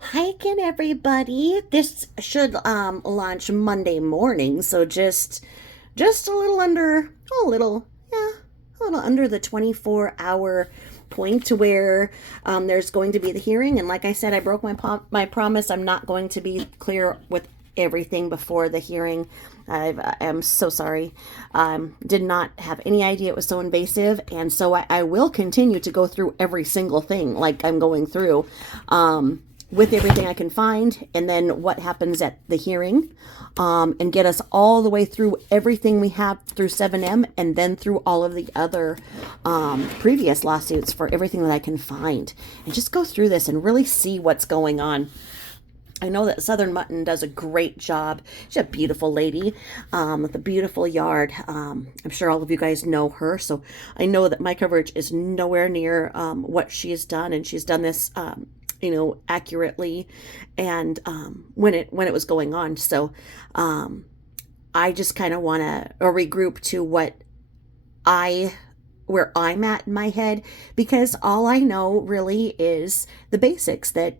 Hi again, everybody. This should launch Monday morning, so just a little under the 24-hour point to where there's going to be the hearing. And like I said, I broke my promise. I'm not going to be clear with everything before the hearing. I am so sorry. Did not have any idea it was so invasive, and so I will continue to go through every single thing like I'm going through. With everything I can find, and then what happens at the hearing, and get us all the way through everything we have through 7M, and then through all of the other previous lawsuits for everything that I can find, and just go through this and really see what's going on. I know that Southern Mutton does a great job. She's a beautiful lady with a beautiful yard. I'm sure all of you guys know her, so I know that my coverage is nowhere near what she's done, and she's done this accurately, and when it was going on. So I just kind of want to regroup to where I'm at in my head, because all I know really is the basics that,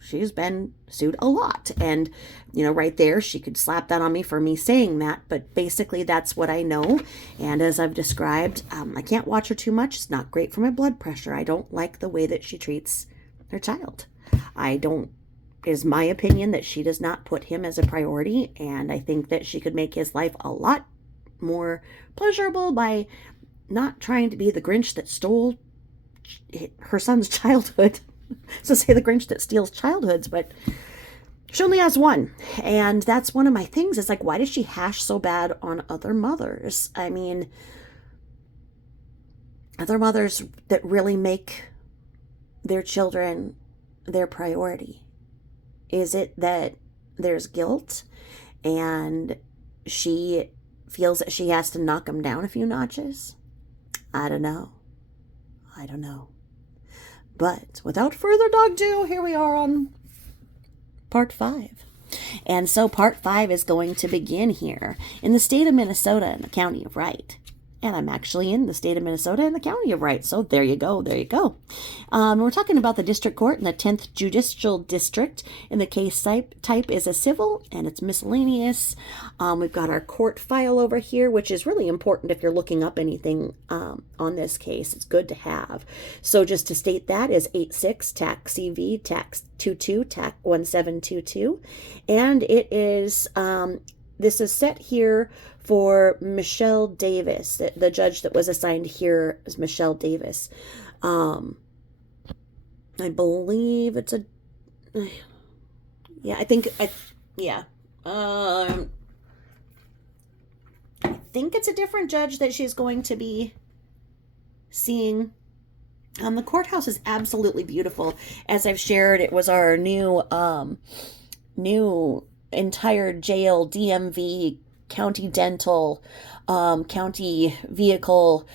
she's been sued a lot. And, right there, she could slap that on me for me saying that. But basically, that's what I know. And as I've described, I can't watch her too much. It's not great for my blood pressure. I don't like the way that she treats their child. It is my opinion that she does not put him as a priority. And I think that she could make his life a lot more pleasurable by not trying to be the Grinch that stole her son's childhood. So say the Grinch that steals childhoods, but she only has one. And that's one of my things. It's like, why does she hash so bad on other mothers? I mean, other mothers that really make their children their priority. Is it that there's guilt and she feels that she has to knock them down a few notches? I don't know. But without further ado, here we are on part 5. And so part 5 is going to begin here in the state of Minnesota in the county of Wright. And I'm actually in the state of Minnesota in the county of Wright. So there you go. We're talking about the district court in the 10th Judicial District. And the case type is a civil, and it's miscellaneous. We've got our court file over here, which is really important if you're looking up anything on this case. It's good to have. So just to state that is 86 tax CV tax 22 tax 1722. And it is, this is set here for Michelle Davis. The judge that was assigned here is Michelle Davis. I believe it's I think it's a different judge that she's going to be seeing. The courthouse is absolutely beautiful. As I've shared, it was our new entire jail, DMV, county dental, county vehicle,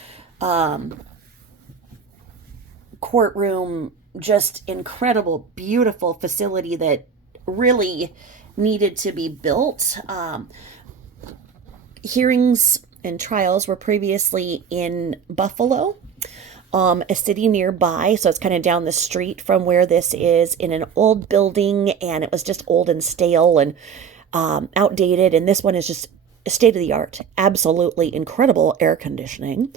courtroom, just incredible, beautiful facility that really needed to be built. Hearings and trials were previously in Buffalo, a city nearby, so it's kind of down the street from where this is, in an old building, and it was just old and stale and outdated, and this one is just state of the art, absolutely incredible air conditioning.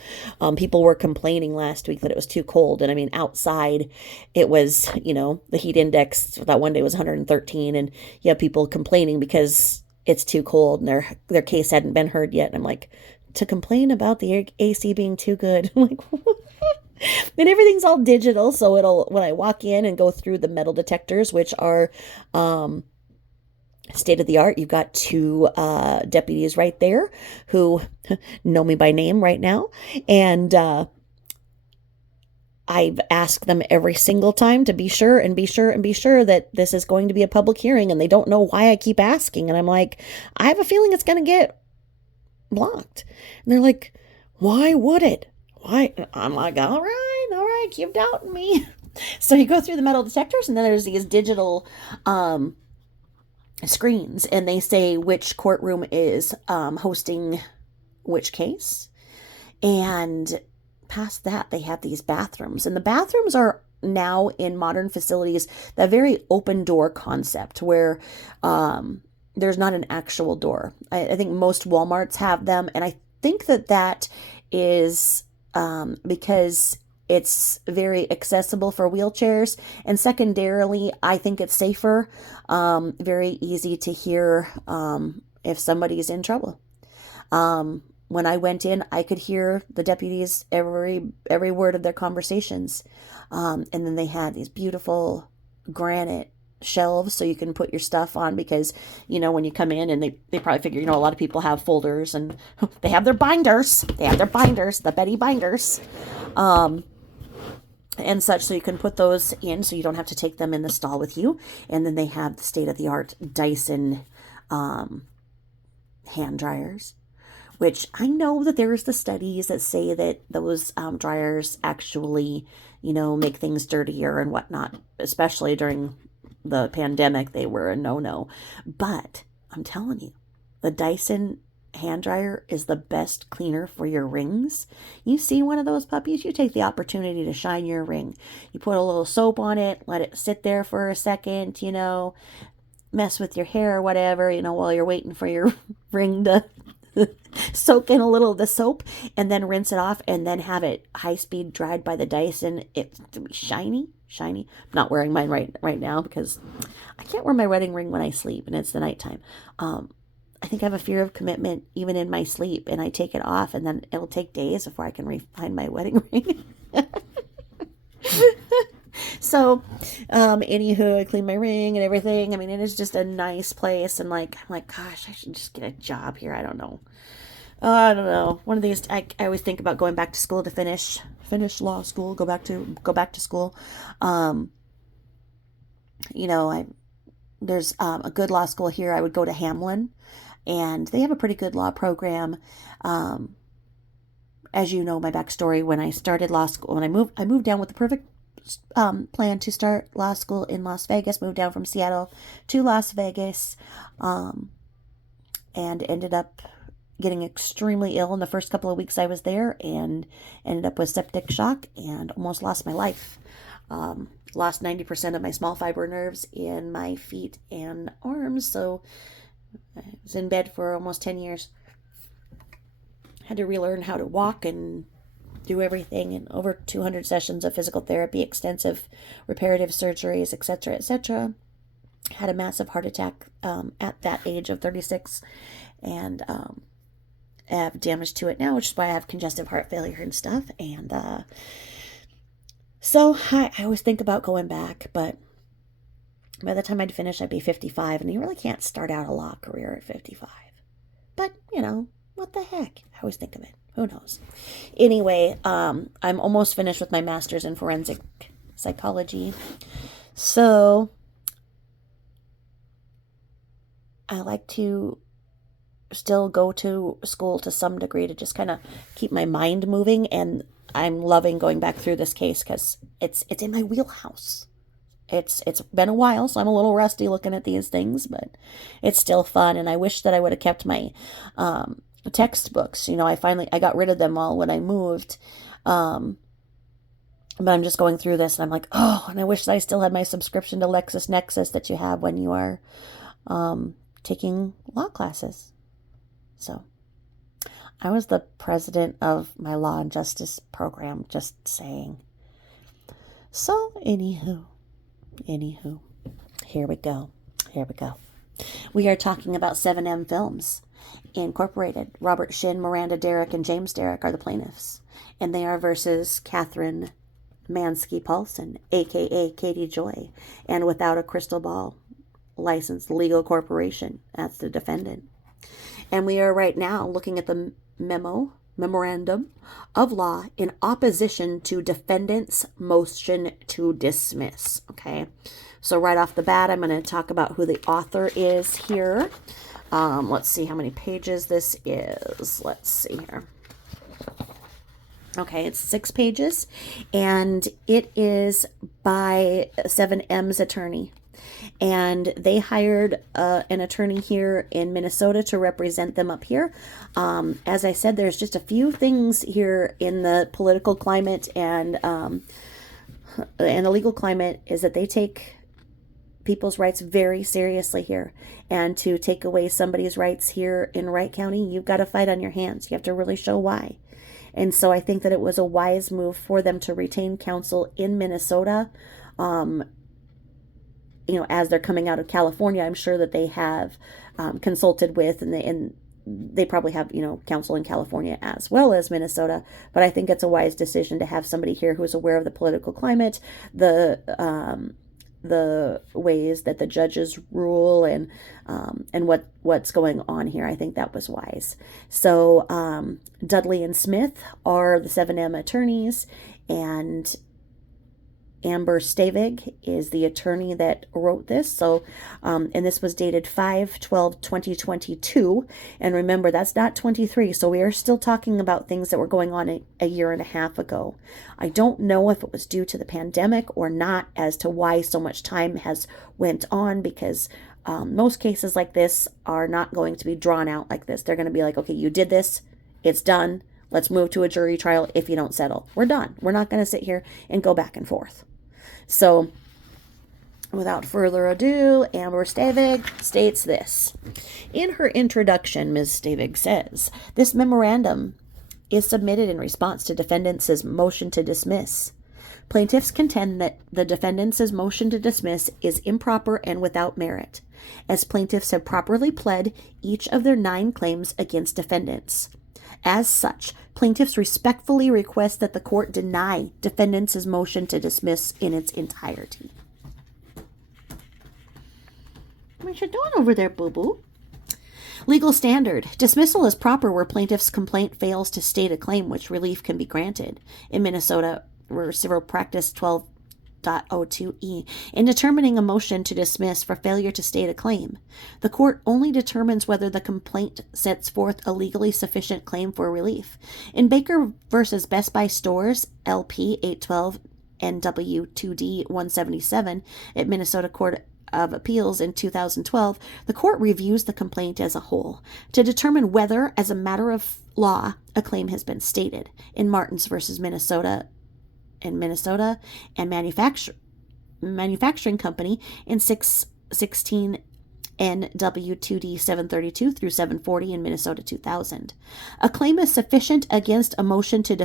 People were complaining last week that it was too cold, and I mean, outside it was, the heat index that one day was 113, and you have people complaining because it's too cold and their case hadn't been heard yet. And I'm like, to complain about the AC being too good? I'm like, what? And everything's all digital, so when I walk in and go through the metal detectors, which are state of the art, you've got 2 deputies right there who know me by name right now, and I've asked them every single time to be sure that this is going to be a public hearing, and they don't know why I keep asking, and I'm like, I have a feeling it's going to get blocked. And they're like, why would it? Why? I'm like, all right, keep doubting me. So you go through the metal detectors, and then there's these digital screens, and they say which courtroom is hosting which case. And past that, they have these bathrooms, and the bathrooms are now in modern facilities, that very open door concept where there's not an actual door. I think most Walmarts have them, and I think that is because it's very accessible for wheelchairs, and secondarily, I think it's safer, very easy to hear if somebody's in trouble. When I went in, I could hear the deputies every word of their conversations. And then they had these beautiful granite shelves so you can put your stuff on, because, when you come in, and they probably figure, a lot of people have folders, and they have their binders. The Betty binders. And such, so you can put those in so you don't have to take them in the stall with you. And then they have the state-of-the-art Dyson hand dryers, which I know that there's the studies that say that those dryers actually, make things dirtier and whatnot, especially during the pandemic. They were a no-no. But I'm telling you, the Dyson hand dryer is the best cleaner for your rings. You see one of those puppies, you take the opportunity to shine your ring. You put a little soap on it, let it sit there for a second, mess with your hair or whatever, while you're waiting for your ring to soak in a little of the soap, and then rinse it off, and then have it high speed dried by the Dyson. It's shiny. I'm not wearing mine right now because I can't wear my wedding ring when I sleep, and it's the nighttime. I think I have a fear of commitment even in my sleep, and I take it off, and then it'll take days before I can find my wedding ring. So, anywho, I clean my ring and everything. I mean, it is just a nice place, and I'm like, gosh, I should just get a job here. I don't know. One of these, I always think about going back to school to finish law school, go back to school. There's a good law school here. I would go to Hamlin, and they have a pretty good law program. As you know, my backstory, when I started law school, when I moved down with the perfect plan to start law school in Las Vegas, moved down from Seattle to Las Vegas, and ended up getting extremely ill in the first couple of weeks I was there, and ended up with septic shock and almost lost my life. Lost 90% of my small fiber nerves in my feet and arms, so I was in bed for almost 10 years. Had to relearn how to walk and do everything, and over 200 sessions of physical therapy, extensive reparative surgeries, etc., etc. Had a massive heart attack at that age of 36, and I have damage to it now, which is why I have congestive heart failure and stuff. And so I always think about going back, but by the time I'd finish, I'd be 55, and you really can't start out a law career at 55. But, what the heck? I always think of it. Who knows? Anyway, I'm almost finished with my master's in forensic psychology. So I like to still go to school to some degree to just kind of keep my mind moving, and I'm loving going back through this case because it's in my wheelhouse. It's been a while, so I'm a little rusty looking at these things, but it's still fun, and I wish that I would have kept my textbooks. I got rid of them all when I moved, but I'm just going through this, and I'm like, oh, and I wish that I still had my subscription to LexisNexis that you have when you are taking law classes. So I was the president of my law and justice program, just saying. So anywho, here we go. We are talking about 7M Films Incorporated. Robert Shin, Miranda Derrick, and James Derrick are the plaintiffs, and they are versus Catherine Mansky Paulson, aka Katie Joy, and Without a Crystal Ball licensed legal corporation. That's the defendant. And we are right now looking at the memorandum of law in opposition to defendant's motion to dismiss. Okay, so right off the bat, I'm going to talk about who the author is here. Let's see how many pages this is. Let's see here. Okay, it's 6 pages, and it is by 7M's attorney. And they hired an attorney here in Minnesota to represent them up here. As I said, there's just a few things here in the political climate and and the legal climate is that they take people's rights very seriously here. And to take away somebody's rights here in Wright County, you've got to fight on your hands. You have to really show why. And so I think that it was a wise move for them to retain counsel in Minnesota. As they're coming out of California, I'm sure that they have consulted with, and they probably have, counsel in California as well as Minnesota. But I think it's a wise decision to have somebody here who's aware of the political climate, the ways that the judges rule, and what's going on here. I think that was wise. So Dudley and Smith are the 7M attorneys, and Amber Stavig is the attorney that wrote this. So, and this was dated 5/12/2022. And remember, that's not 23. So we are still talking about things that were going on a year and a half ago. I don't know if it was due to the pandemic or not as to why so much time has went on, because most cases like this are not going to be drawn out like this. They're going to be like, okay, you did this, it's done. Let's move to a jury trial. If you don't settle, we're done. We're not going to sit here and go back and forth. So, without further ado, Amber Stavig states this. In her introduction, Ms. Stavig says, this memorandum is submitted in response to defendants' motion to dismiss. Plaintiffs contend that the defendants' motion to dismiss is improper and without merit, as plaintiffs have properly pled each of their 9 claims against defendants. As such, plaintiffs respectfully request that the court deny defendants' motion to dismiss in its entirety. What you doing over there, boo-boo? Legal standard. Dismissal is proper where plaintiff's complaint fails to state a claim which relief can be granted. In Minnesota, Civil Practice 12.02e, in determining a motion to dismiss for failure to state a claim, the court only determines whether the complaint sets forth a legally sufficient claim for relief. In Baker v. Best Buy Stores, LP 812 NW 2D 177 at Minnesota Court of Appeals in 2012, the court reviews the complaint as a whole to determine whether, as a matter of law, a claim has been stated. In Martins v. Minnesota and Manufacturing Company in 616 NW2D 732 through 740 in Minnesota 2000. A claim is sufficient against a motion to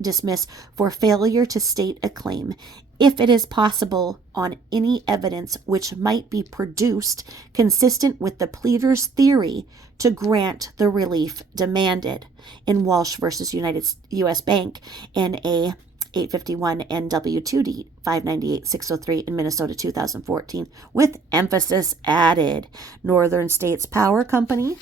dismiss for failure to state a claim if it is possible on any evidence which might be produced consistent with the pleader's theory to grant the relief demanded. In Walsh versus U.S. Bank, N.A. 851 NW2D 598-603 in Minnesota 2014, with emphasis added. Northern States Power Company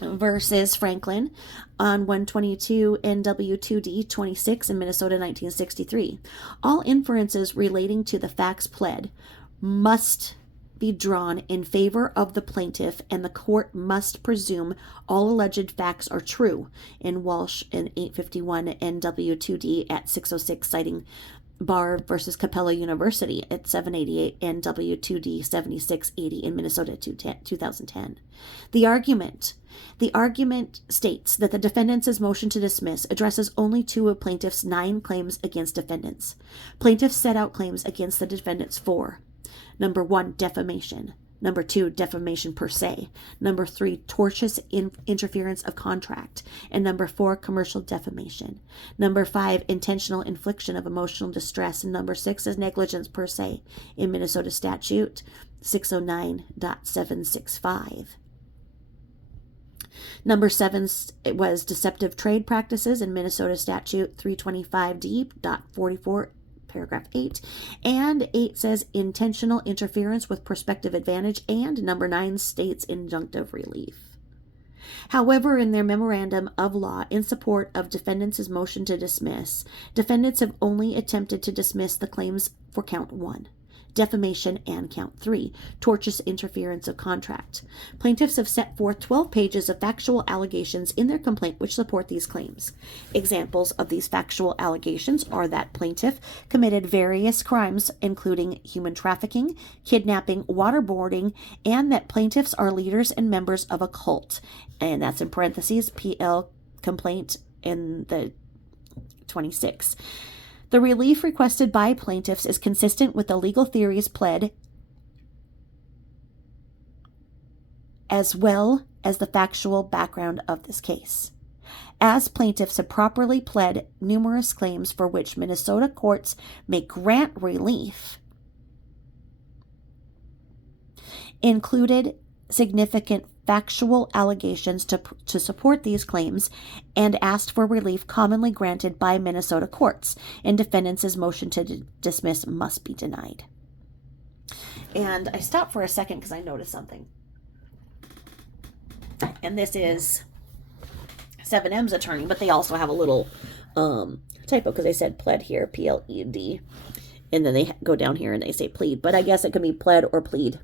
versus Franklin on 122 NW2D 26 in Minnesota 1963. All inferences relating to the facts pled must be drawn in favor of the plaintiff, and the court must presume all alleged facts are true. In Walsh in 851 NW2D at 606, citing Barr versus Capella University at 788 NW2D 7680 in Minnesota 2010. The argument states that the defendant's motion to dismiss addresses only 2 of plaintiff's 9 claims against defendants. Plaintiffs set out claims against the defendants for: Number 1, defamation. Number 2, defamation per se. Number 3, tortious interference of contract. And number 4, commercial defamation. Number 5, intentional infliction of emotional distress. And number 6 is negligence per se in Minnesota statute 609.765. Number 7 was deceptive trade practices in Minnesota statute 325D.44. Paragraph 8, and 8 says intentional interference with prospective advantage, and number 9 states injunctive relief. However, in their memorandum of law in support of defendants' motion to dismiss, defendants have only attempted to dismiss the claims for count 1, defamation, and count 3, tortious interference of contract. Plaintiffs have set forth 12 pages of factual allegations in their complaint which support these claims. Examples of these factual allegations are that plaintiff committed various crimes, including human trafficking, kidnapping, waterboarding, and that plaintiffs are leaders and members of a cult. And that's in parentheses, PL complaint in the 26. The relief requested by plaintiffs is consistent with the legal theories pled, as well as the factual background of this case. As plaintiffs have properly pled numerous claims for which Minnesota courts may grant relief, included significant factual allegations to support these claims, and asked for relief commonly granted by Minnesota courts, and defendants' motion to dismiss must be denied. And I stopped for a second because I noticed something. And this is 7M's attorney, but they also have a little typo because they said pled here, P-L-E-D. And then they go down here and they say plead. But I guess it could be pled or plead.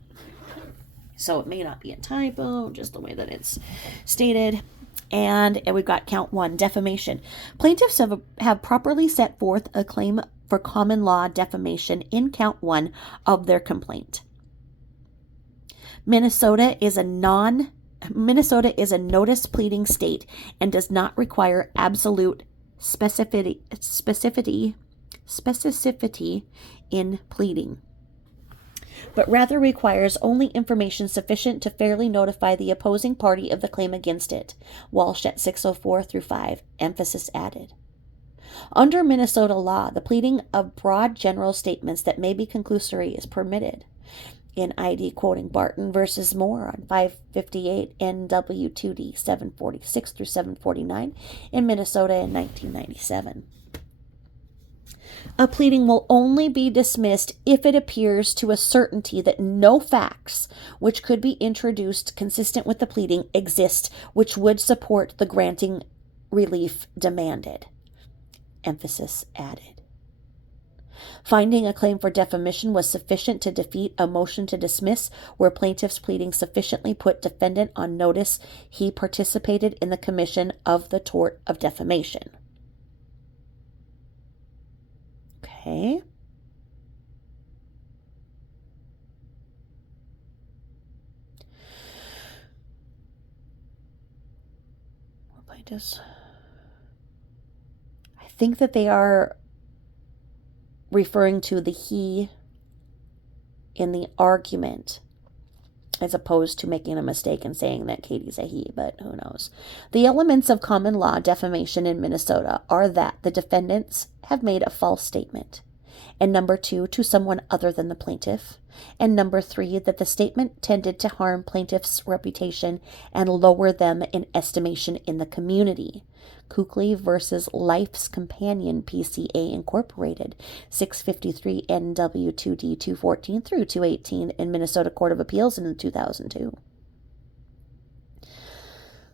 So it may not be a typo, just the way that it's stated. And we've got count 1, defamation. Plaintiffs have properly set forth a claim for common law defamation in count 1 of their complaint. Minnesota is a notice pleading state and does not require absolute specificity in pleading, but rather requires only information sufficient to fairly notify the opposing party of the claim against it. Walsh at 604-5, emphasis added. Under Minnesota law, the pleading of broad general statements that may be conclusory is permitted. In ID quoting Barton versus Moore on 558 NW2D 746-749 in Minnesota in 1997. A pleading will only be dismissed if it appears to a certainty that no facts which could be introduced consistent with the pleading exist which would support the granting relief demanded. Emphasis added. Finding a claim for defamation was sufficient to defeat a motion to dismiss where plaintiff's pleading sufficiently put defendant on notice he participated in the commission of the tort of defamation. Okay. Plaintiffs. I think that they are referring to the he in the argument as opposed to making a mistake and saying that Katie's a he, but who knows. The elements of common law defamation in Minnesota are that the defendants have made a false statement, and number 2, to someone other than the plaintiff, and number 3, that the statement tended to harm plaintiff's reputation and lower them in estimation in the community. Kukley versus Life's Companion PCA Incorporated, 653 NW2D 214 through 218 in Minnesota Court of Appeals in 2002.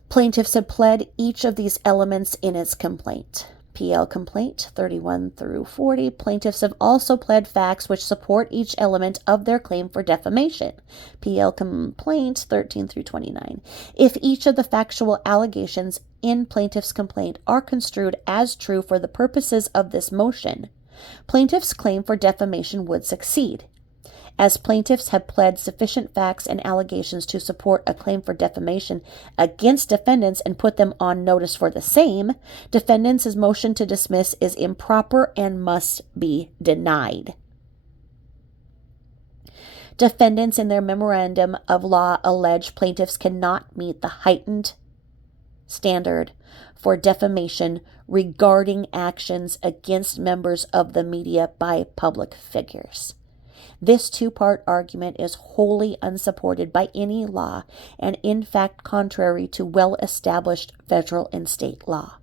Plaintiffs have pled each of these elements in its complaint. PL complaint 31 through 40. Plaintiffs have also pled facts which support each element of their claim for defamation. PL complaint 13 through 29. If each of the factual allegations in plaintiff's complaint are construed as true for the purposes of this motion, plaintiff's claim for defamation would succeed. As plaintiffs have pled sufficient facts and allegations to support a claim for defamation against defendants and put them on notice for the same, defendants' motion to dismiss is improper and must be denied. Defendants in their memorandum of law allege plaintiffs cannot meet the heightened standard for defamation regarding actions against members of the media by public figures. This two-part argument is wholly unsupported by any law and in fact contrary to well-established federal and state law.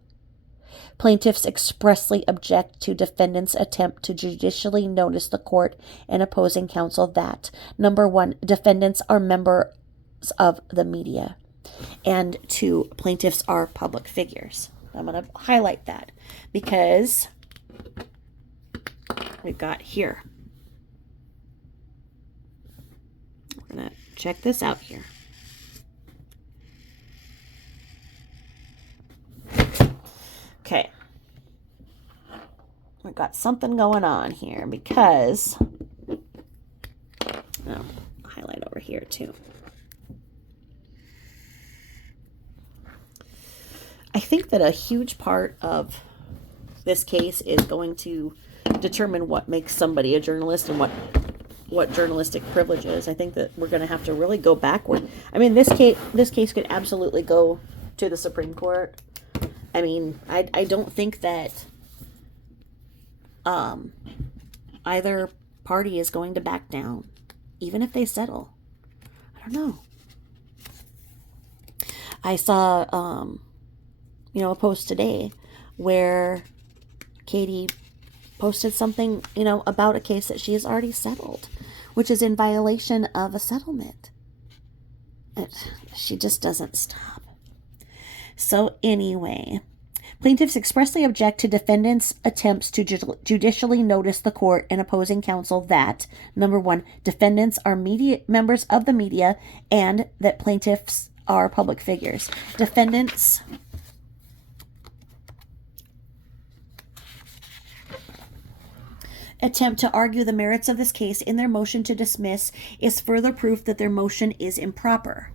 Plaintiffs expressly object to defendants' attempt to judicially notice the court and opposing counsel that, number 1, defendants are members of the media, and 2, plaintiffs are public figures. I'm going to highlight that because we've got here. We're going to check this out here. Okay. We've got something going on here because, highlight over here too. I think that a huge part of this case is going to determine what makes somebody a journalist and what journalistic privilege is. I think that we're going to have to really go backward. I mean, this case could absolutely go to the Supreme Court. I mean, I don't think that either party is going to back down, even if they settle. I don't know. I saw, a post today where Katie posted something, about a case that she has already settled, which is in violation of a settlement. She just doesn't stop. So anyway, plaintiffs expressly object to defendants' attempts to judicially notice the court and opposing counsel that, number one, defendants are members of the media and that plaintiffs are public figures. Defendants attempt to argue the merits of this case in their motion to dismiss is further proof that their motion is improper.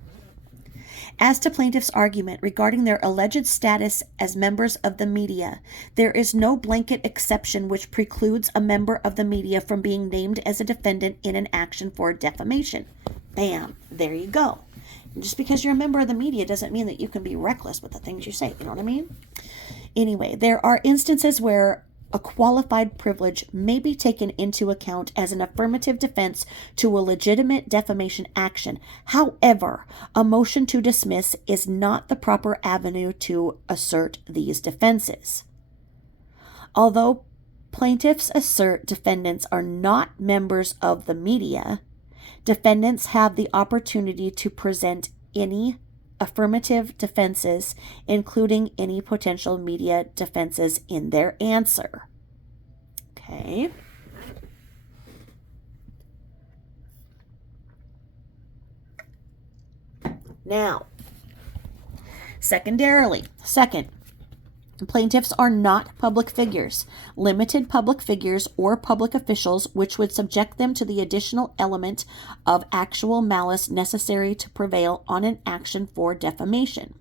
As to plaintiffs' argument regarding their alleged status as members of the media, there is no blanket exception which precludes a member of the media from being named as a defendant in an action for defamation. Bam, there you go. And just because you're a member of the media doesn't mean that you can be reckless with the things you say, you know what I mean? Anyway, there are instances where a qualified privilege may be taken into account as an affirmative defense to a legitimate defamation action. However, a motion to dismiss is not the proper avenue to assert these defenses. Although plaintiffs assert defendants are not members of the media, defendants have the opportunity to present any affirmative defenses, including any potential media defenses in their answer. Okay. Now, second, plaintiffs are not public figures, limited public figures, or public officials, which would subject them to the additional element of actual malice necessary to prevail on an action for defamation.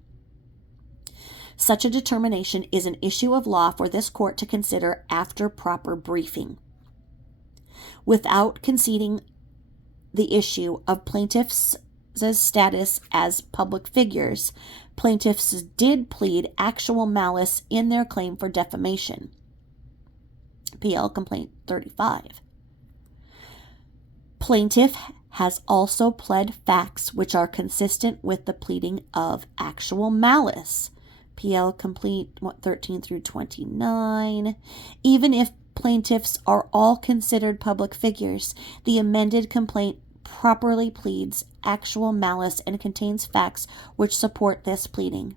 Such a determination is an issue of law for this court to consider after proper briefing. Without conceding the issue of plaintiffs' status as public figures, plaintiffs did plead actual malice in their claim for defamation. PL Complaint 35. Plaintiff has also pled facts which are consistent with the pleading of actual malice. PL Complaint 13 through 29. Even if plaintiffs are all considered public figures, the amended complaint properly pleads actual malice and contains facts which support this pleading.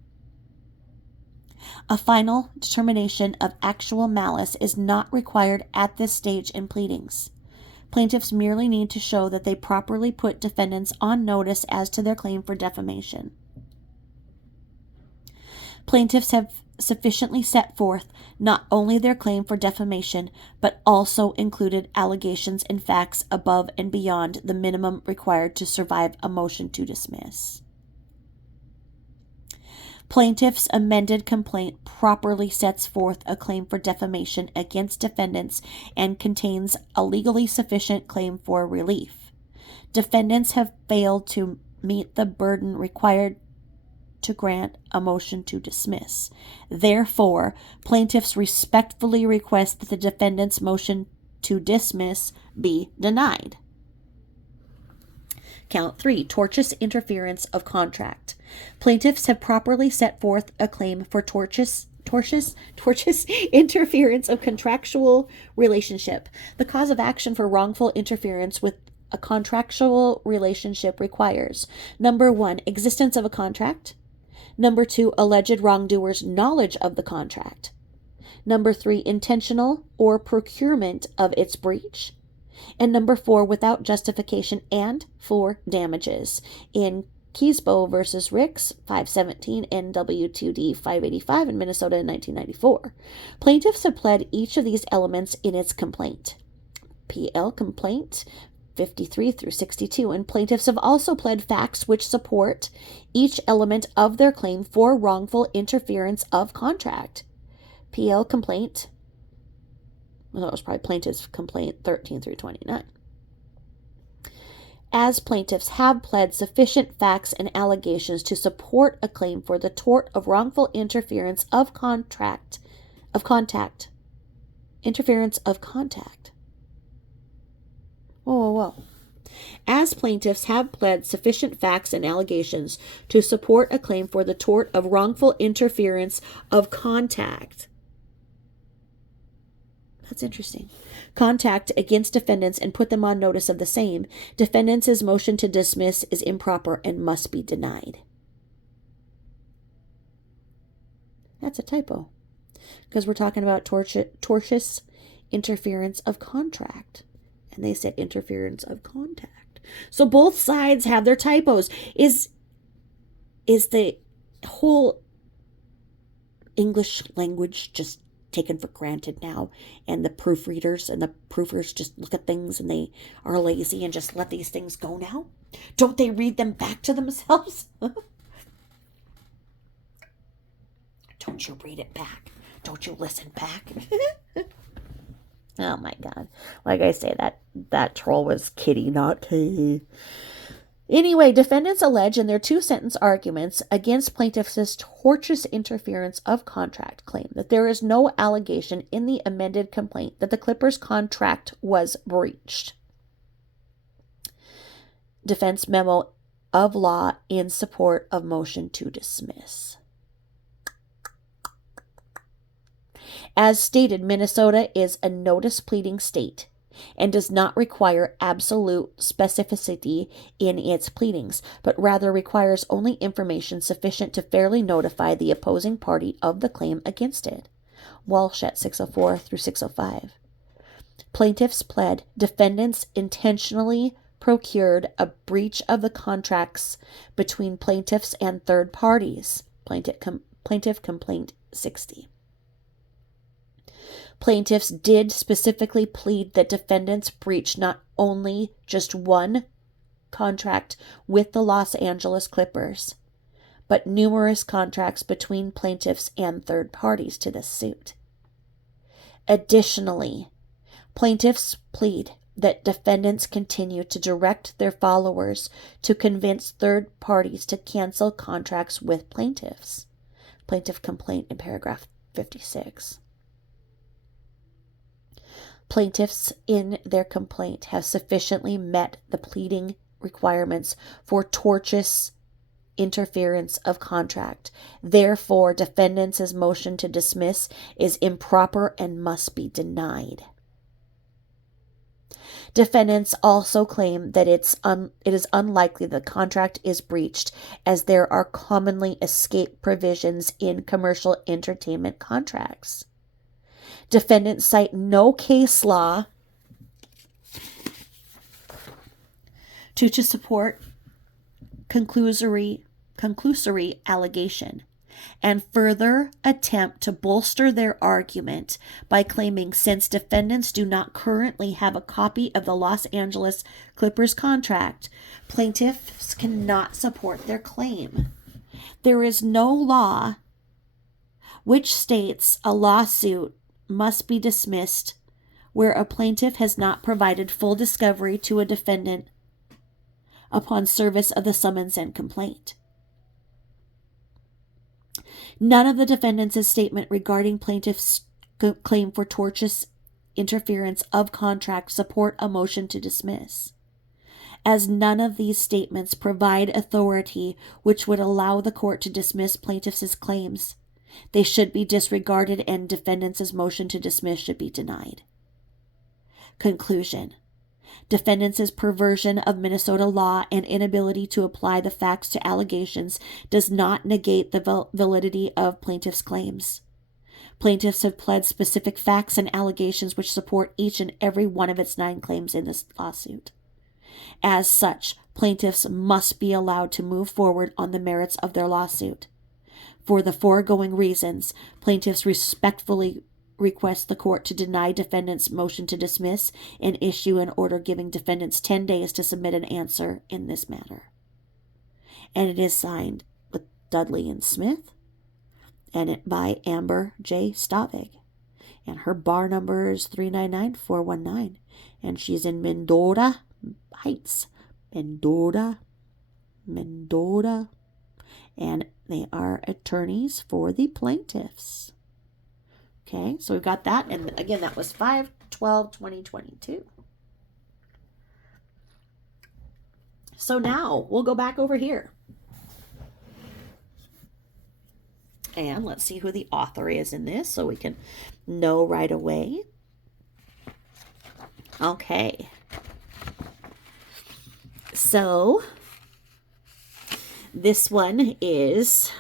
A final determination of actual malice is not required at this stage in pleadings. Plaintiffs merely need to show that they properly put defendants on notice as to their claim for defamation. Plaintiffs have sufficiently set forth not only their claim for defamation, but also included allegations and facts above and beyond the minimum required to survive a motion to dismiss. Plaintiff's amended complaint properly sets forth a claim for defamation against defendants and contains a legally sufficient claim for relief. Defendants have failed to meet the burden required to grant a motion to dismiss. Therefore, plaintiffs respectfully request that the defendant's motion to dismiss be denied. Count 3, tortious interference of contract. Plaintiffs have properly set forth a claim for tortious interference of contractual relationship. The cause of action for wrongful interference with a contractual relationship requires, number 1, existence of a contract. Number 2, alleged wrongdoer's knowledge of the contract. Number 3, intentional or procurement of its breach. And number 4, without justification and for damages. In Keysbow versus Ricks, 517, NW2D 585 in Minnesota in 1994. Plaintiffs have pled each of these elements in its complaint. PL Complaint 53 through 62, and plaintiffs have also pled facts which support each element of their claim for wrongful interference of contract. PL Complaint Well, that was probably plaintiff's complaint 13 through 29. As plaintiffs have pled sufficient facts and allegations to support a claim for the tort of wrongful interference of contact. Interference of contact. Whoa. As plaintiffs have pled sufficient facts and allegations to support a claim for the tort of wrongful interference of contact. That's interesting. Contact against defendants and put them on notice of the same. Defendants' motion to dismiss is improper and must be denied. That's a typo, because we're talking about tortious interference of contract, and they said interference of contact. So both sides have their typos. Is the whole English language just taken for granted now, and the proofreaders and the proofers just look at things and they are lazy and just let these things go now? Don't they read them back to themselves? Don't you read it back? Don't you listen back? Oh my God. Like I say, that troll was Kitty, not Kay. Anyway, defendants allege in their two-sentence arguments against plaintiffs' tortious interference of contract claim that there is no allegation in the amended complaint that the Clippers' contract was breached. Defense memo of law in support of motion to dismiss. As stated, Minnesota is a notice pleading state and does not require absolute specificity in its pleadings, but rather requires only information sufficient to fairly notify the opposing party of the claim against it. Walsh at 604 through 605. Plaintiffs pled defendants intentionally procured a breach of the contracts between plaintiffs and third parties. Plaintiff complaint 60. Plaintiffs did specifically plead that defendants breached not only just one contract with the Los Angeles Clippers, but numerous contracts between plaintiffs and third parties to this suit. Additionally, plaintiffs plead that defendants continue to direct their followers to convince third parties to cancel contracts with plaintiffs. Plaintiff complaint in paragraph 56. Plaintiffs in their complaint have sufficiently met the pleading requirements for tortious interference of contract. Therefore, defendants' motion to dismiss is improper and must be denied. Defendants also claim that it is unlikely the contract is breached, as there are commonly escape provisions in commercial entertainment contracts. Defendants cite no case law to support conclusory allegation, and further attempt to bolster their argument by claiming since defendants do not currently have a copy of the Los Angeles Clippers contract, plaintiffs cannot support their claim. There is no law which states a lawsuit must be dismissed where a plaintiff has not provided full discovery to a defendant upon service of the summons and complaint. None of the defendants' statement regarding plaintiff's claim for tortious interference of contract support a motion to dismiss, as none of these statements provide authority which would allow the court to dismiss plaintiff's claims. They should be disregarded and defendants' motion to dismiss should be denied. Conclusion. Defendants' perversion of Minnesota law and inability to apply the facts to allegations does not negate the validity of plaintiffs' claims. Plaintiffs have pled specific facts and allegations which support each and every one of its 9 claims in this lawsuit. As such, plaintiffs must be allowed to move forward on the merits of their lawsuit. For the foregoing reasons, plaintiffs respectfully request the court to deny defendants' motion to dismiss and issue an order giving defendants 10 days to submit an answer in this matter. And it is signed with Dudley and Smith and by Amber J. Stavig. and her bar number is 399419, and she's in Mendota Heights. Mendota, and they are attorneys for the plaintiffs. Okay, so we've got that, and again, that was 5/12/2022. So now we'll go back over here. And let's see who the author is in this so we can know right away. Okay. So this one is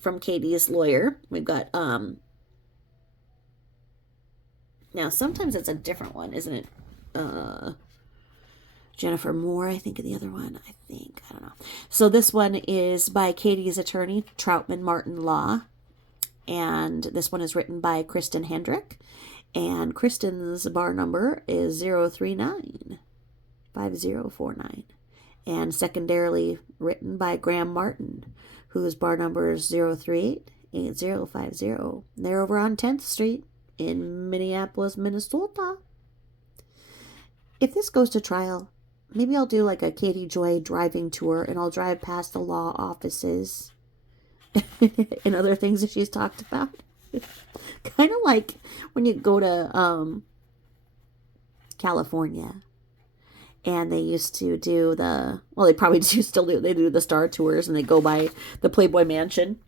from Katie's lawyer. We've got, now sometimes it's a different one, isn't it? Jennifer Moore, I think, of the other one. I don't know. So this one is by Katie's attorney, Troutman Martin Law. And this one is written by Kristen Hendrick. And Kristen's bar number is 0395049. And secondarily written by Graham Martin, whose bar number is 0388050. They're over on 10th Street in Minneapolis, Minnesota. If this goes to trial, maybe I'll do like a Katie Joy driving tour, and I'll drive past the law offices and other things that she's talked about. Kind of like when you go to California, and they used to do they probably do still do, they do the Star Tours, and they go by the Playboy Mansion.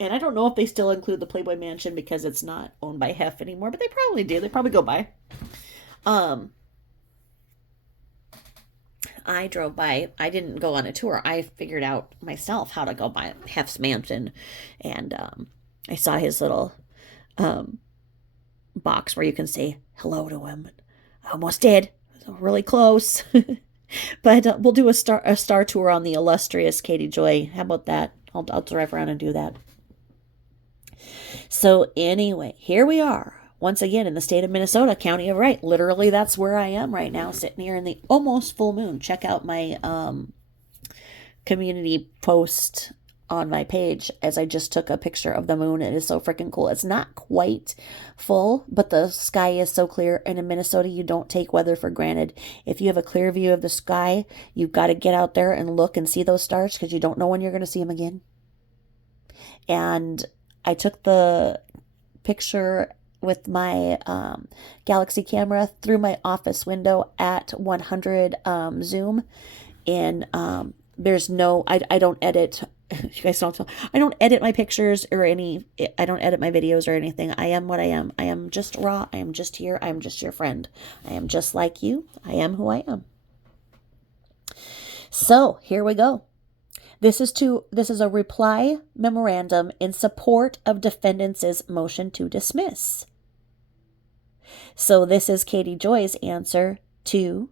And I don't know if they still include the Playboy Mansion because it's not owned by Hef anymore, but they probably do. They probably go by. I drove by. I didn't go on a tour. I figured out myself how to go by Hef's mansion. And I saw his little box where you can say hello to him. I almost did. Really close. But we'll do a star tour on the illustrious Katie Joy. How about that? I'll drive around and do that. So anyway, here we are. Once again, in the state of Minnesota, County of Wright. Literally, that's where I am right now, sitting here in the almost full moon. Check out my community post on my page, as I just took a picture of the moon. It is so freaking cool. It's not quite full, but the sky is so clear. And in Minnesota, you don't take weather for granted. If you have a clear view of the sky, you've got to get out there and look and see those stars, because you don't know when you're going to see them again. And I took the picture with my Galaxy camera through my office window at 100 zoom. And there's no, I don't edit. You guys don't. I don't edit my pictures or I don't edit my videos or anything. I am what I am. I am just raw. I am just here. I am just your friend. I am just like you. I am who I am. So here we go. This is a reply memorandum in support of defendants' motion to dismiss. So this is Katie Joy's answer to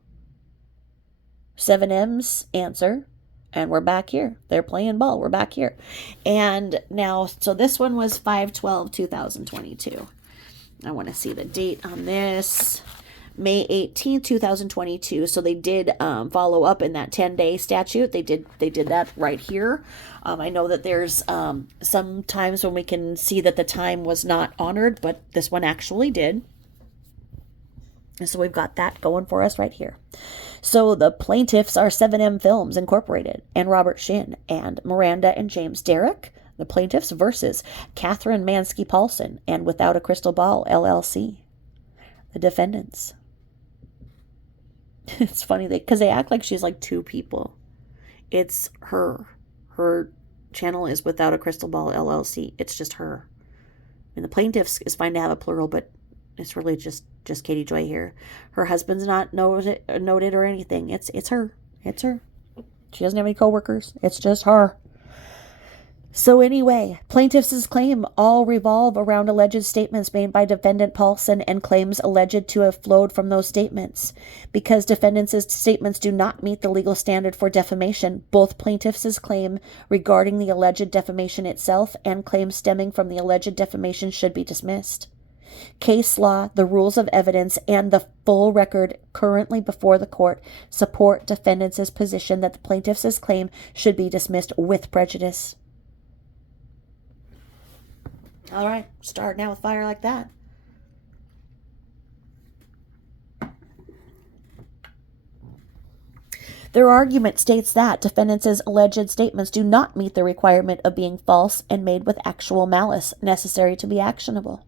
7M's answer. And we're back here. They're playing ball. We're back here. And now, so this one was 5/12/2022. I want to see the date on this. May 18th, 2022. So they did follow up in that 10-day statute. They did that right here. I know that there's some times when we can see that the time was not honored, but this one actually did. And so we've got that going for us right here. So the plaintiffs are 7M Films Incorporated and Robert Shin and Miranda and James Derrick. The plaintiffs versus Catherine Mansky Paulson and Without a Crystal Ball LLC. The defendants. It's funny because they act like she's like two people. It's her. Her channel is Without a Crystal Ball LLC. It's just her. And the plaintiffs is fine to have a plural, but it's really just Katie Joy here. Her husband's not noted or anything. It's her. It's her. She doesn't have any coworkers. It's just her. So anyway, plaintiffs' claim all revolve around alleged statements made by defendant Paulson and claims alleged to have flowed from those statements. Because defendants' statements do not meet the legal standard for defamation, both plaintiffs' claim regarding the alleged defamation itself and claims stemming from the alleged defamation should be dismissed. Case law, the rules of evidence, and the full record currently before the court support defendants' position that the plaintiff's claim should be dismissed with prejudice. All right, starting out with fire like that. Their argument states that defendants' alleged statements do not meet the requirement of being false and made with actual malice necessary to be actionable.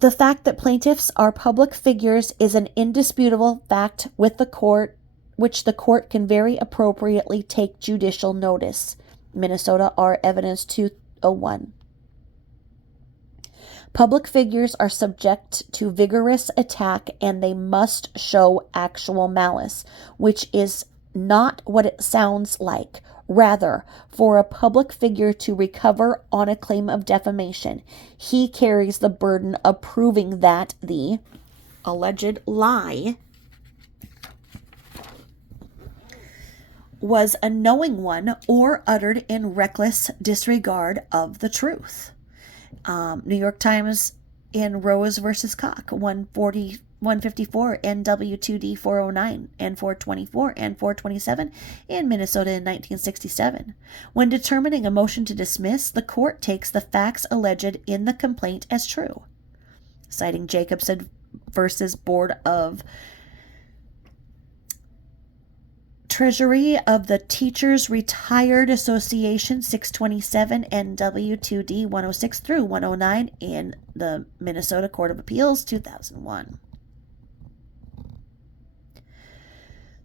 The fact that plaintiffs are public figures is an indisputable fact with the court, which the court can very appropriately take judicial notice. Minnesota R. Evidence 201. Public figures are subject to vigorous attack and they must show actual malice, which is not what it sounds like. Rather, for a public figure to recover on a claim of defamation, he carries the burden of proving that the alleged lie was a knowing one or uttered in reckless disregard of the truth. New York Times in Rose versus Cock, 154 NW2D 409 and 424 and 427 in Minnesota in 1967. When determining a motion to dismiss, the court takes the facts alleged in the complaint as true. Citing Jacobson versus Board of Treasury of the Teachers Retired Association, 627 NW2D 106 through 109 in the Minnesota Court of Appeals, 2001.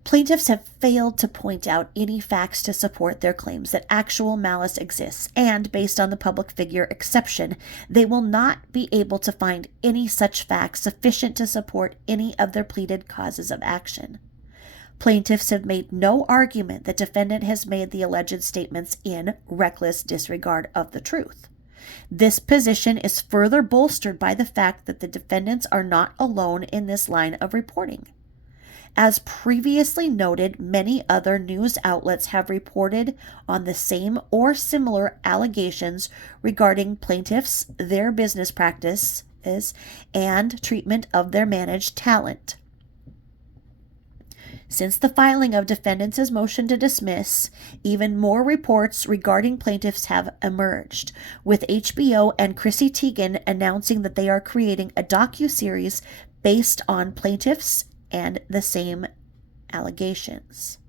Plaintiffs have failed to point out any facts to support their claims that actual malice exists, and based on the public figure exception, they will not be able to find any such facts sufficient to support any of their pleaded causes of action. Plaintiffs have made no argument that defendant has made the alleged statements in reckless disregard of the truth. This position is further bolstered by the fact that the defendants are not alone in this line of reporting. As previously noted, many other news outlets have reported on the same or similar allegations regarding plaintiffs, their business practices, and treatment of their managed talent. Since the filing of defendants' motion to dismiss, even more reports regarding plaintiffs have emerged, with HBO and Chrissy Teigen announcing that they are creating a docuseries based on plaintiffs and the same allegations.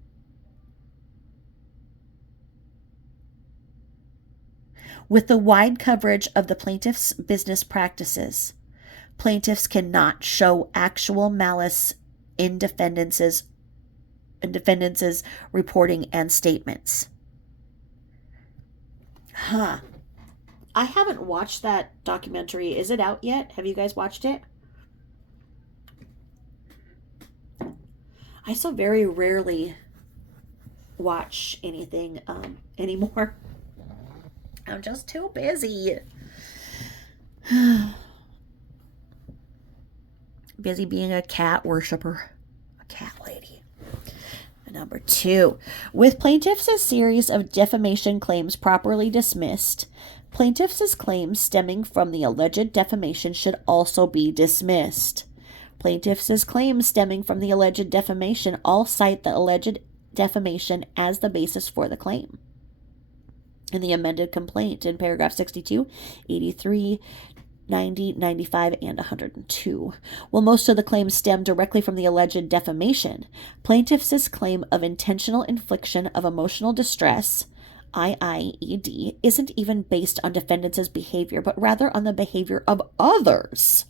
With the wide coverage of the plaintiffs' business practices, plaintiffs cannot show actual malice in defendants' reporting and statements. I haven't watched that documentary. Is it out yet? Have you guys watched it? I so very rarely watch anything anymore. I'm just too busy. Busy being a cat worshiper. A cat lady. Number 2, with plaintiffs' series of defamation claims properly dismissed, plaintiffs' claims stemming from the alleged defamation should also be dismissed. Plaintiffs' claims stemming from the alleged defamation all cite the alleged defamation as the basis for the claim. In the amended complaint in paragraph 62, 83, 90, 95, and 102. While most of the claims stem directly from the alleged defamation, plaintiffs' claim of intentional infliction of emotional distress, IIED, isn't even based on defendants' behavior, but rather on the behavior of others.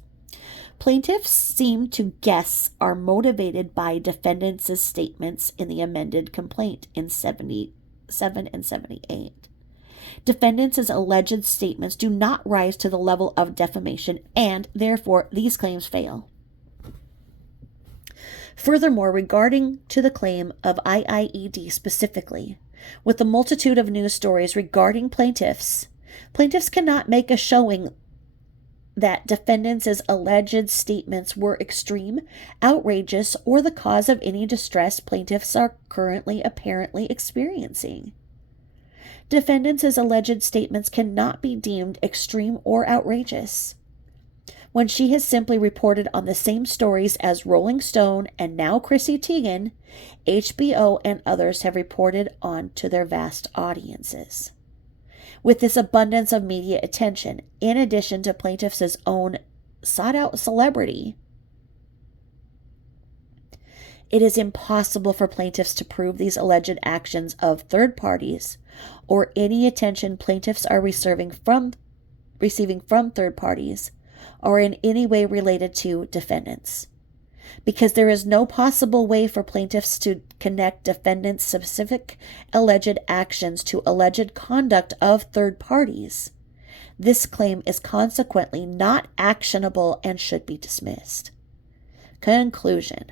Plaintiffs seem to guess are motivated by defendants' statements in the amended complaint in 77 and 78. Defendants' alleged statements do not rise to the level of defamation, and therefore these claims fail. Furthermore, regarding to the claim of IIED specifically, with the multitude of news stories regarding plaintiffs cannot make a showing that defendants' alleged statements were extreme, outrageous, or the cause of any distress plaintiffs are currently apparently experiencing. Defendants' alleged statements cannot be deemed extreme or outrageous, when she has simply reported on the same stories as Rolling Stone and now Chrissy Teigen, HBO and others have reported on to their vast audiences. With this abundance of media attention, in addition to plaintiffs' own sought-out celebrity, It is impossible for plaintiffs to prove these alleged actions of third parties or any attention plaintiffs are receiving from third parties or in any way related to defendants, because there is no possible way for plaintiffs to connect defendants' specific alleged actions to alleged conduct of third parties. This claim is consequently not actionable and should be dismissed. Conclusion.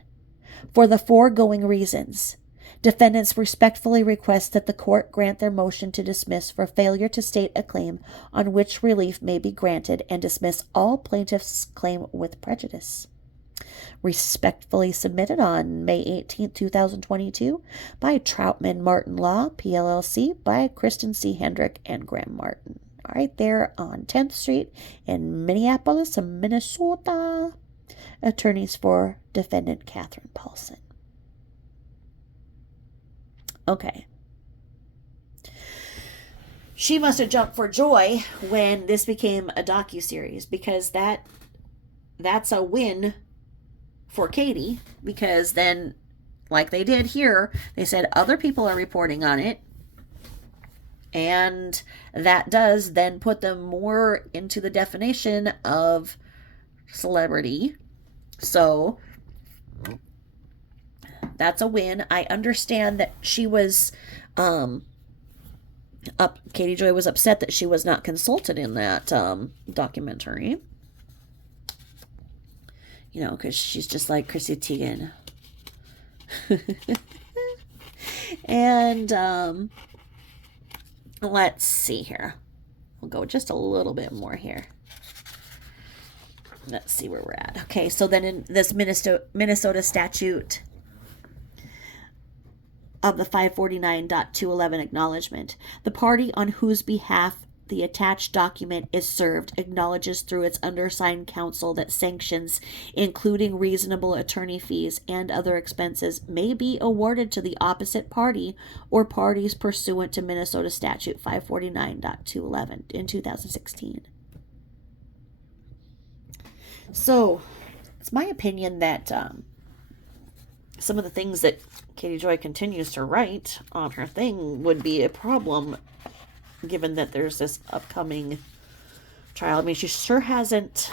For the foregoing reasons, defendants respectfully request that the court grant their motion to dismiss for failure to state a claim on which relief may be granted and dismiss all plaintiffs' claim with prejudice. Respectfully submitted on May 18, 2022 by Troutman Martin Law, PLLC, by Kristen C. Hendrick and Graham Martin. Right there on 10th Street in Minneapolis, Minnesota. Attorneys for Defendant Catherine Paulson. Okay. She must have jumped for joy when this became a docuseries, because that's a win for Katie, because then, like they did here, they said other people are reporting on it, and that does then put them more into the definition of celebrity. So that's a win. I understand that she was Katie Joy was upset that she was not consulted in that documentary. You know, because she's just like Chrissy Teigen. And let's see here. We'll go just a little bit more here. Let's see where we're at. Okay, so then in this Minnesota statute of the 549.211 acknowledgement, the party on whose behalf the attached document is served acknowledges through its undersigned counsel that sanctions, including reasonable attorney fees and other expenses, may be awarded to the opposite party or parties pursuant to Minnesota statute 549.211 in 2016. So, it's my opinion that some of the things that Katie Joy continues to write on her thing would be a problem, given that there's this upcoming trial. I mean, she sure hasn't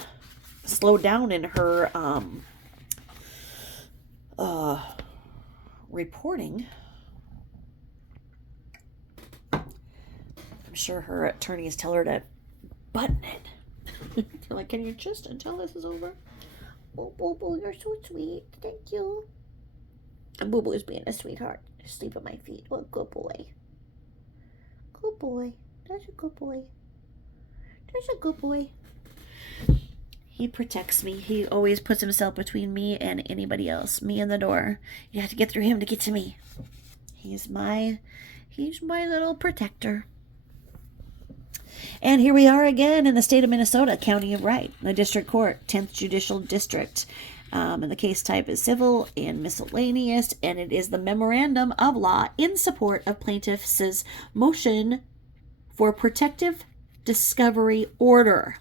slowed down in her reporting. I'm sure her attorneys tell her to button it. They're like, can you just until this is over? Oh, Boo, you're so sweet. Thank you. And Boo is being a sweetheart. Sleep at my feet. What a good boy. Good boy. That's a good boy. That's a good boy. He protects me. He always puts himself between me and anybody else. Me and the door. You have to get through him to get to me. He's my little protector. And here we are again in the state of Minnesota, County of Wright, the District Court, 10th Judicial District. And the case type is civil and miscellaneous, and it is the Memorandum of Law in support of plaintiff's motion for protective discovery order.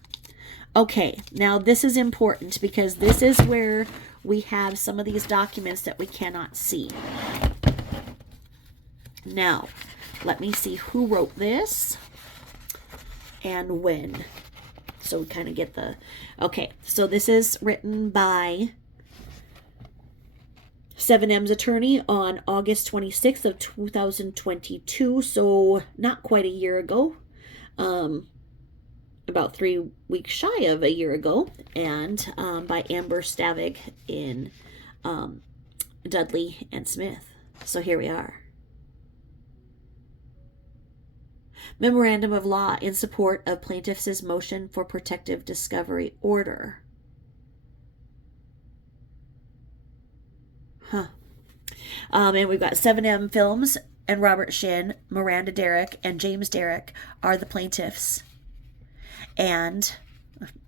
Okay, now this is important because this is where we have some of these documents that we cannot see. Now, let me see who wrote this and when. So we kind of get the... Okay, so this is written by 7M's attorney on August 26th of 2022, so not quite a year ago. About 3 weeks shy of a year ago, and by Amber Stavig in Dudley and Smith. So here we are. Memorandum of Law in support of plaintiff's motion for protective discovery order. And we've got 7M Films and Robert Shin, Miranda Derrick, and James Derrick are the plaintiffs. And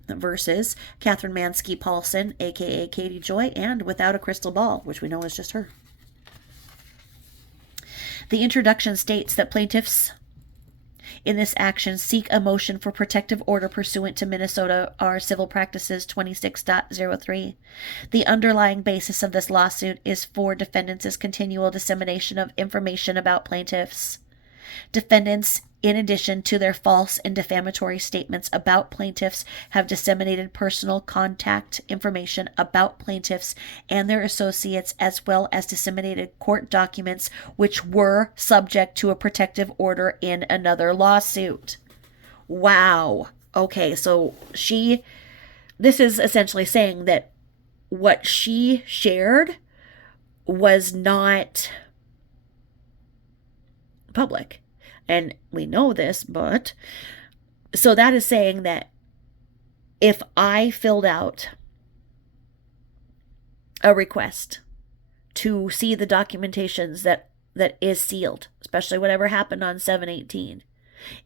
versus Catherine Mansky Paulson, aka Katie Joy, and Without a Crystal Ball, which we know is just her. The introduction states that plaintiffs in this action seek a motion for protective order pursuant to Minnesota R Civil Practices 26.03. The underlying basis of this lawsuit is for defendants' continual dissemination of information about plaintiffs. Defendants, in addition to their false and defamatory statements about plaintiffs, have disseminated personal contact information about plaintiffs and their associates, as well as disseminated court documents which were subject to a protective order in another lawsuit. Wow. Okay, so this is essentially saying that what she shared was not public. And we know this, but so that is saying that if I filled out a request to see the documentations that is sealed, especially whatever happened on 7/18,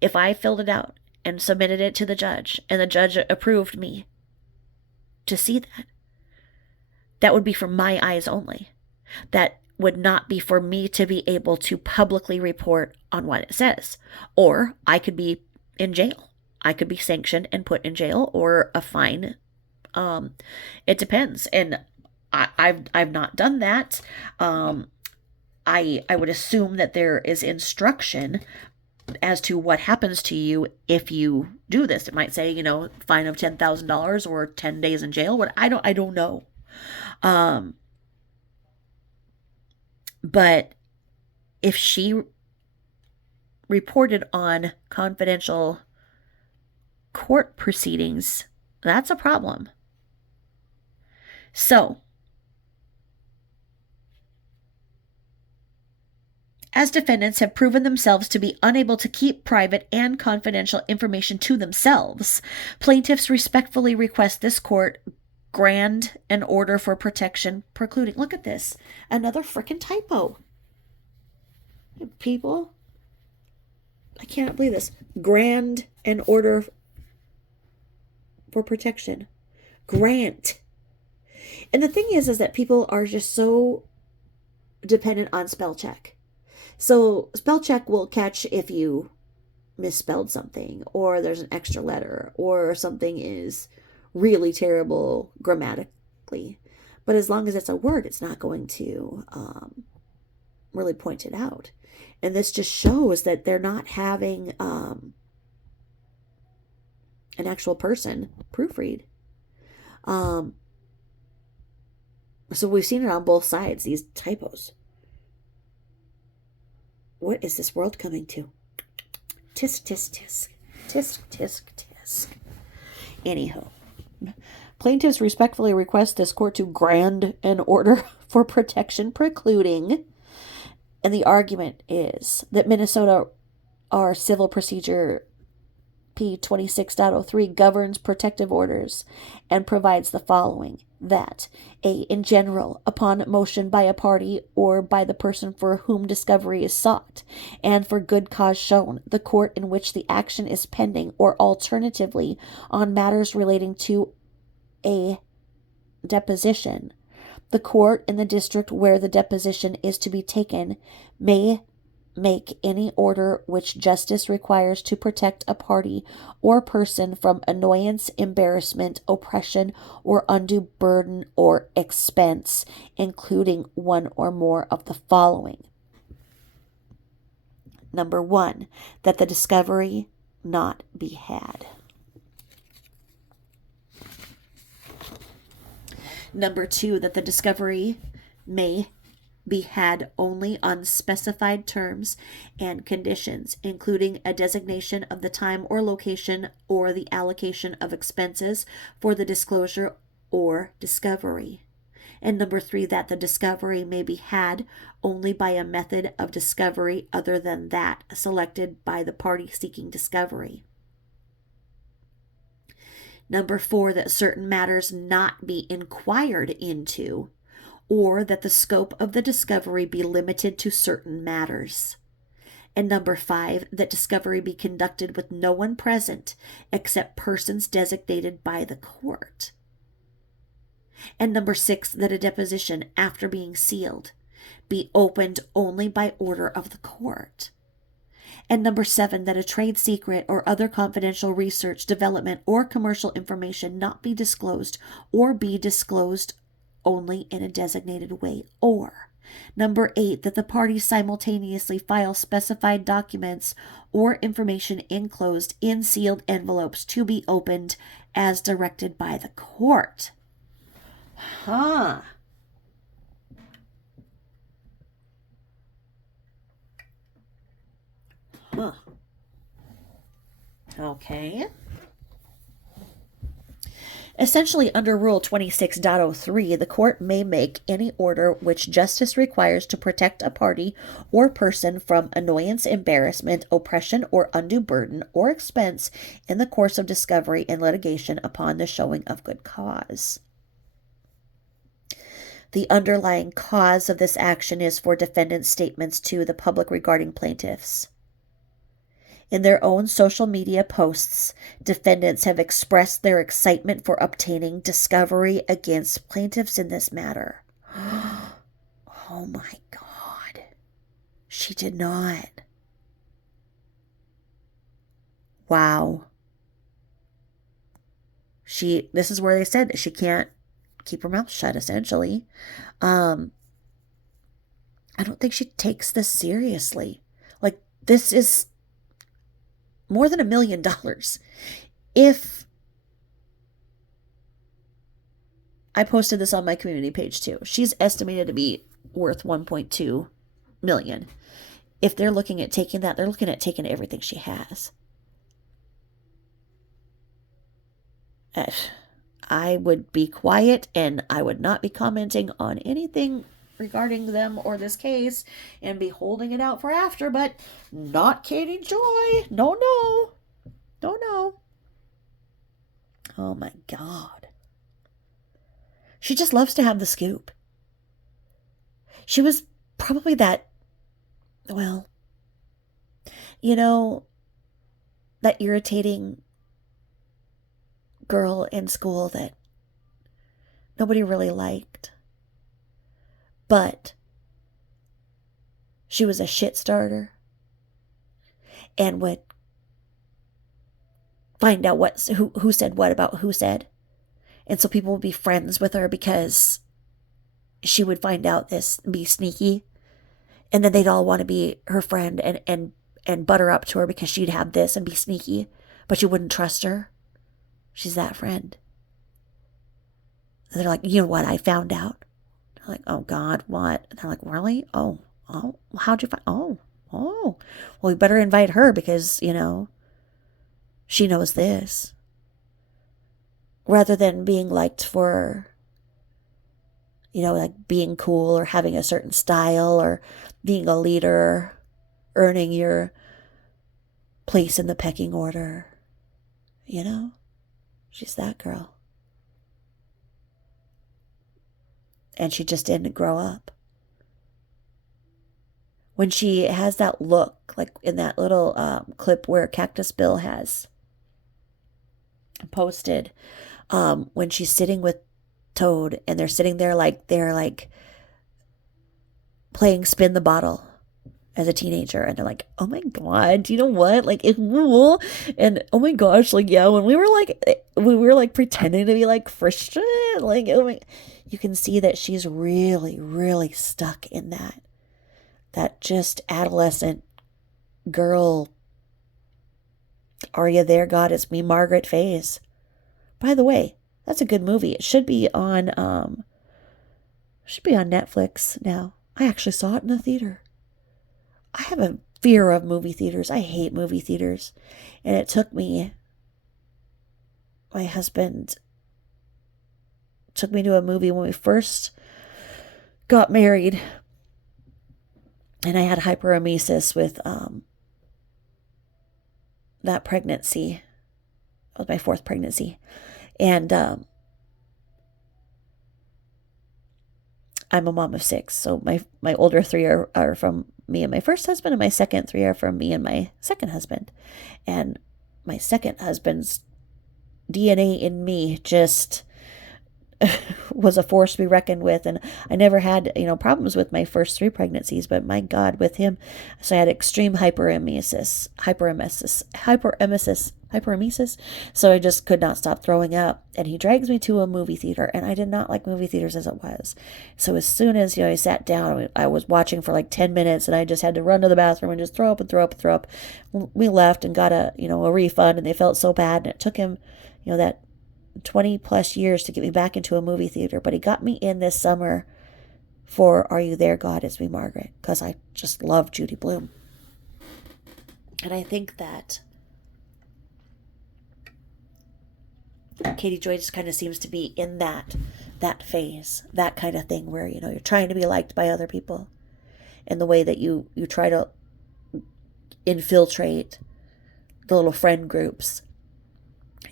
if I filled it out and submitted it to the judge and the judge approved me to see that, that would be for my eyes only. That would not be for me to be able to publicly report on what it says. Or I could be in jail. I could be sanctioned and put in jail or a fine. It depends. And I've not done that. I would assume that there is instruction as to what happens to you if you do this. It might say, fine of $10,000 or 10 days in jail. What I don't know. But if she reported on confidential court proceedings, that's a problem. So, as defendants have proven themselves to be unable to keep private and confidential information to themselves, plaintiffs respectfully request this court grant an order for protection precluding. Look at this. Another freaking typo. People, I can't believe this. Grant an order for protection. Grant. And the thing is that people are just so dependent on spell check. So spell check will catch if you misspelled something, or there's an extra letter, or something is really terrible grammatically. But as long as it's a word, it's not going to really point it out. And this just shows that they're not having an actual person proofread. So we've seen it on both sides, these typos. What is this world coming to? Tisk, tisk, tisk. Tisk, tisk, tisk. Anyhow. Plaintiffs respectfully request this court to grant an order for protection precluding, and the argument is that Minnesota R Civil Procedure P 26.03 governs protective orders and provides the following: that in general, upon motion by a party or by the person for whom discovery is sought, and for good cause shown, the court in which the action is pending, or alternatively on matters relating to a deposition, the court in the district where the deposition is to be taken may make any order which justice requires to protect a party or person from annoyance, embarrassment, oppression, or undue burden or expense, including one or more of the following. Number 1, that the discovery not be had. Number 2, that the discovery may be had only on specified terms and conditions, including a designation of the time or location or the allocation of expenses for the disclosure or discovery. And number 3, that the discovery may be had only by a method of discovery other than that selected by the party seeking discovery. Number 4, that certain matters not be inquired into, or that the scope of the discovery be limited to certain matters. And number 5, that discovery be conducted with no one present except persons designated by the court. And number 6, that a deposition, after being sealed, be opened only by order of the court. And number 7, that a trade secret or other confidential research, development, or commercial information not be disclosed or be disclosed only in a designated way. Or number 8, that the parties simultaneously file specified documents or information enclosed in sealed envelopes to be opened as directed by the court. Huh. Huh. Okay. Essentially, under Rule 26.03, the court may make any order which justice requires to protect a party or person from annoyance, embarrassment, oppression, or undue burden or expense in the course of discovery and litigation upon the showing of good cause. The underlying cause of this action is for defendants' statements to the public regarding plaintiffs. In their own social media posts, defendants have expressed their excitement for obtaining discovery against plaintiffs in this matter. Oh my God. She did not. Wow. This is where they said that she can't keep her mouth shut, essentially. I don't think she takes this seriously. Like, this is more than $1 million. If I posted this on my community page too, she's estimated to be worth 1.2 million. If they're looking at taking that, they're looking at taking everything she has. I would be quiet and I would not be commenting on anything regarding them or this case and be holding it out for after, but not Katie Joy. No. Oh my God. She just loves to have the scoop. She was probably that, well, that irritating girl in school that nobody really liked. But she was a shit starter and would find out who said what about who said. And so people would be friends with her because she would find out this and be sneaky. And then they'd all want to be her friend and butter up to her because she'd have this and be sneaky. But you wouldn't trust her. She's that friend. And they're like, you know what? I found out. Like, oh God, what? And they're like, really? Oh, how'd you find? Oh, well, we better invite her because, she knows this. Rather than being liked for, like being cool or having a certain style or being a leader, earning your place in the pecking order. She's that girl. And she just didn't grow up. When she has that look, like in that little clip where Cactus Bill has posted, when she's sitting with Toad and they're sitting there like they're like playing spin the bottle as a teenager, and they're like, oh my God, do you know what? Like, and oh my gosh, like, yeah, when we were like pretending to be like Christian, like, oh my, you can see that she's really, really stuck in that just adolescent girl. Are you there, God? It's me, Margaret phase. By the way, that's a good movie. It should be on Netflix now. I actually saw it in the theater. I have a fear of movie theaters. I hate movie theaters. And it took me, my husband took me to a movie when we first got married. And I had hyperemesis with that pregnancy. It was my 4th pregnancy. And I'm a mom of 6. So my older 3 are from me and my first husband, and my second 3 are from me and my second husband. And my second husband's DNA in me just was a force to be reckoned with. And I never had, problems with my first 3 pregnancies, but my God, with him, so I had extreme hyperemesis. So I just could not stop throwing up. And he drags me to a movie theater, and I did not like movie theaters as it was. So as soon as, I sat down, I was watching for like 10 minutes, and I just had to run to the bathroom and just throw up and throw up and throw up. We left and got a refund, and they felt so bad. And it took him, that 20 plus years to get me back into a movie theater, but he got me in this summer for Are You There, God? It's Me, Margaret, because I just love Judy Blume. And I think that Katie Joy just kind of seems to be in that phase, that kind of thing where, you're trying to be liked by other people, and the way that you try to infiltrate the little friend groups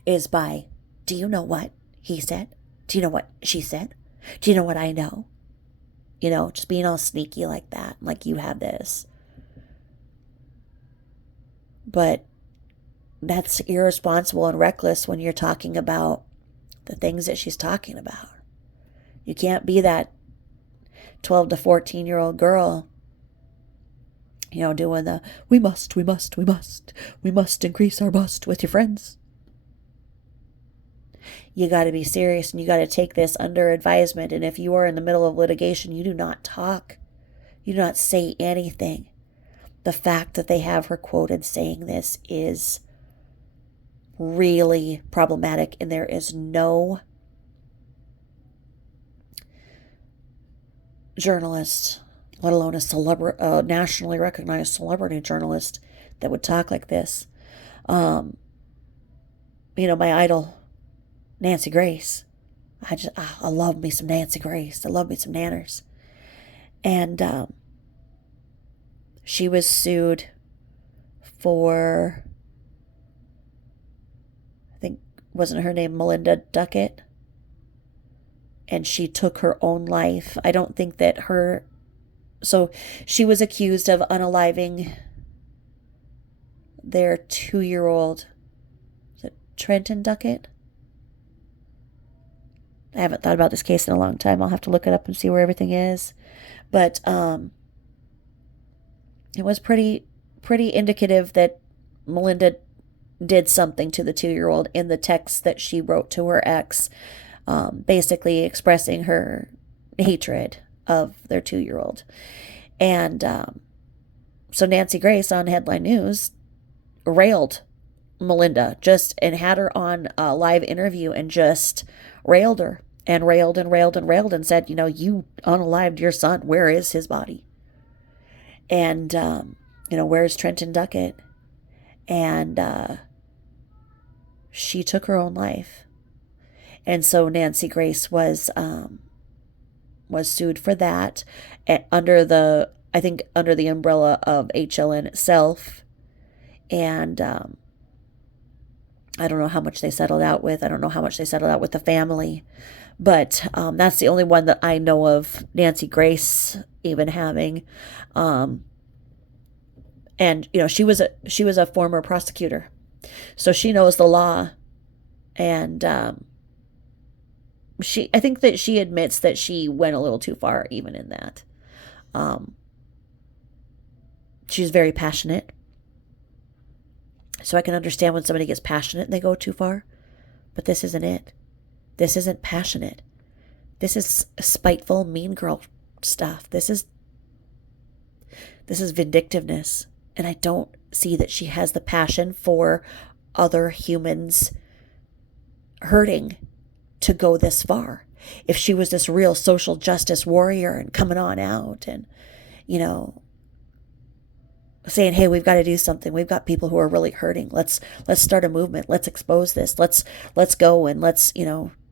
is by, do you know what he said? Do you know what she said? Do you know what I know? Just being all sneaky like that, like you have this. But that's irresponsible and reckless when you're talking about the things that she's talking about. You can't be that 12 to 14-year-old girl, doing the, we must increase our bust with your friends. You got to be serious, and you got to take this under advisement. And if you are in the middle of litigation, you do not talk. You do not say anything. The fact that they have her quoted saying this is really problematic, and there is no journalist, let alone a nationally recognized celebrity journalist, that would talk like this. My idol, Nancy Grace. I love me some Nancy Grace. I love me some Nanners. And she was sued for, I think, wasn't her name Melinda Duckett? And she took her own life. I don't think that so she was accused of unaliving their 2-year-old, is it Trenton Duckett? I haven't thought about this case in a long time. I'll have to look it up and see where everything is. But it was pretty indicative that Melinda did something to the 2-year-old in the text that she wrote to her ex, basically expressing her hatred of their 2-year-old. And so Nancy Grace on Headline News railed Melinda and had her on a live interview and just railed her and railed and said, you unalived your son. Where is his body? And, where's Trenton Duckett? And she took her own life. And so Nancy Grace was sued for that under the umbrella of HLN itself. And I don't know how much they settled out with. I don't know how much they settled out with the family. But that's the only one that I know of Nancy Grace even having. And she was a former prosecutor, so she knows the law. And I think that she admits that she went a little too far even in that. She's very passionate. So I can understand when somebody gets passionate and they go too far. But this isn't it. This isn't passionate. This is spiteful, mean girl stuff. This is vindictiveness. And I don't see that she has the passion for other humans hurting to go this far. If she was this real social justice warrior and coming on out and, saying, hey, we've got to do something. We've got people who are really hurting. Let's start a movement. Let's expose this. Let's go and let's,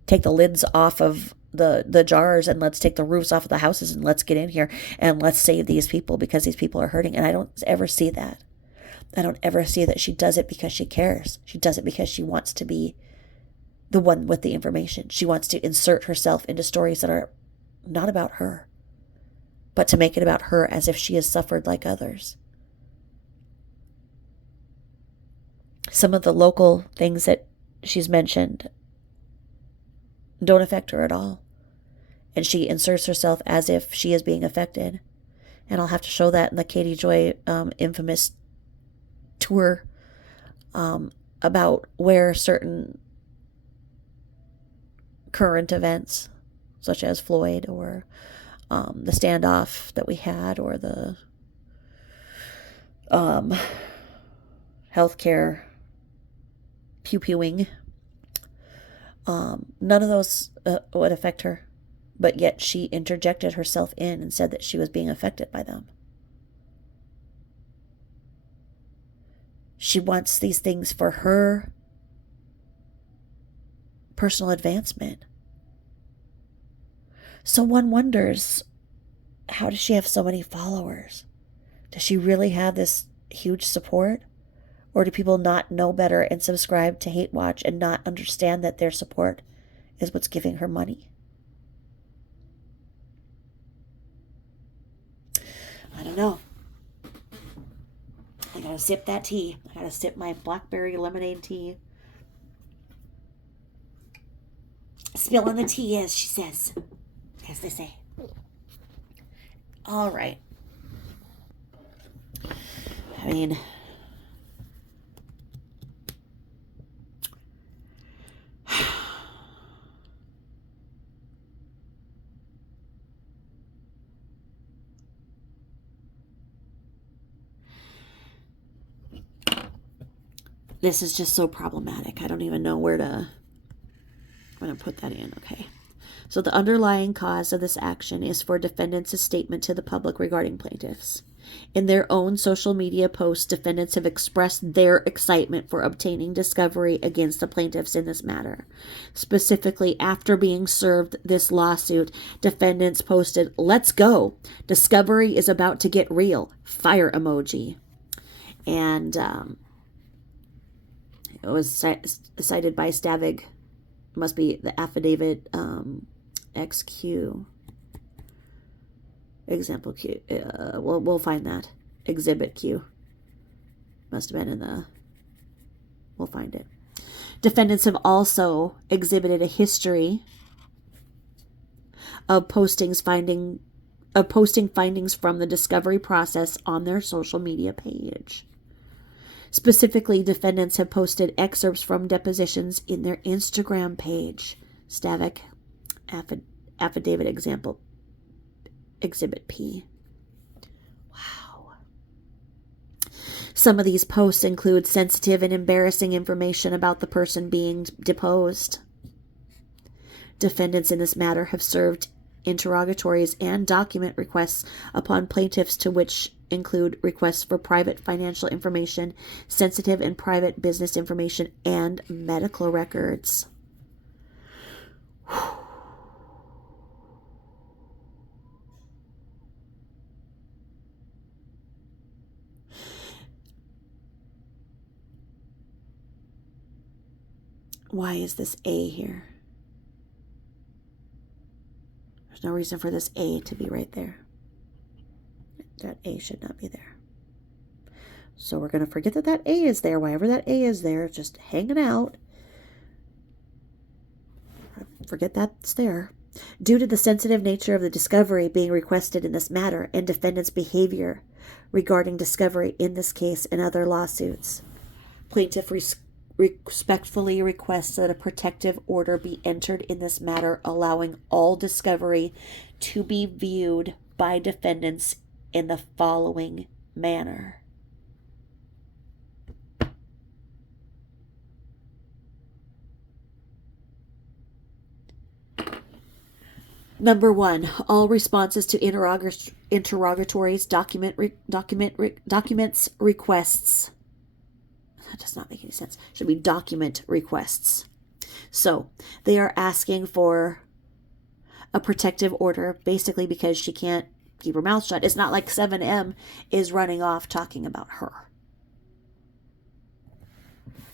take the lids off of the jars, and let's take the roofs off of the houses, and let's get in here and let's save these people because these people are hurting. And I don't ever see that. I don't ever see that she does it because she cares. She does it because she wants to be the one with the information. She wants to insert herself into stories that are not about her, but to make it about her as if she has suffered like others. Some of the local things that she's mentioned, don't affect her at all. And she inserts herself as if she is being affected. And I'll have to show that in the Katie Joy infamous tour about where certain current events, such as Floyd or the standoff that we had, or the healthcare pew-pewing, none of those would affect her. But yet she interjected herself in and said that she was being affected by them. She wants these things for her personal advancement. So one wonders, how does she have so many followers? Does she really have this huge support? Or do people not know better and subscribe to hate watch and not understand that their support is what's giving her money? I don't know. I gotta sip that tea. I gotta sip my blackberry lemonade tea. Spilling the tea, as she says. As they say. All right. I mean, this is just so problematic. I don't even know where to... I'm going to put that in. Okay. So the underlying cause of this action is for defendants' statement to the public regarding plaintiffs. In their own social media posts, defendants have expressed their excitement for obtaining discovery against the plaintiffs in this matter. Specifically, after being served this lawsuit, defendants posted, "Let's go. Discovery is about to get real. Fire emoji." And it was cited by Stavig. Must be the affidavit XQ. Example Q. We'll find that. Exhibit Q. Must have been in the... We'll find it. Defendants have also exhibited a history of posting findings from the discovery process on their social media page. Specifically, defendants have posted excerpts from depositions in their Instagram page. Stavik affidavit example exhibit P. Wow. Some of these posts include sensitive and embarrassing information about the person being deposed. Defendants in this matter have served interrogatories and document requests upon plaintiffs, to which include requests for private financial information, sensitive and private business information, and medical records. Why is this A here? There's no reason for this A to be right there. That A should not be there. So we're going to forget that that A is there. Wherever that A is there, just hanging out. Forget that's there. Due to the sensitive nature of the discovery being requested in this matter and defendant's behavior regarding discovery in this case and other lawsuits, plaintiff respectfully requests that a protective order be entered in this matter, allowing all discovery to be viewed by defendants in the following manner. Number 1, all responses to interrogatories, documents, requests. That does not make any sense. Should be document requests. So they are asking for a protective order, basically because she can't keep her mouth shut. It's not like 7M is running off talking about her.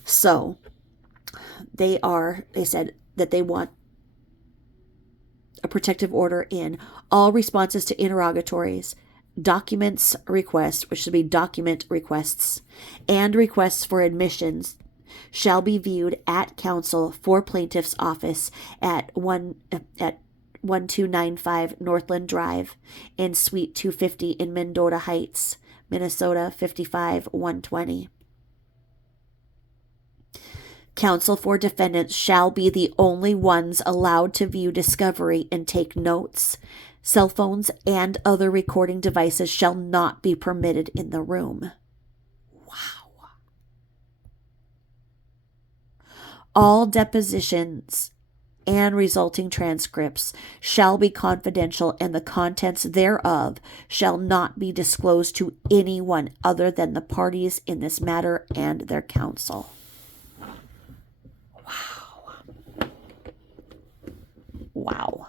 So they said that they want a protective order in all responses to interrogatories, documents requests, which should be document requests, and requests for admissions shall be viewed at counsel for plaintiff's office at 1295 Northland Drive in Suite 250 in Mendota Heights, Minnesota 55120. Counsel for defendants shall be the only ones allowed to view discovery and take notes. Cell phones and other recording devices shall not be permitted in the room. Wow. All depositions and resulting transcripts shall be confidential, and the contents thereof shall not be disclosed to anyone other than the parties in this matter and their counsel. Wow.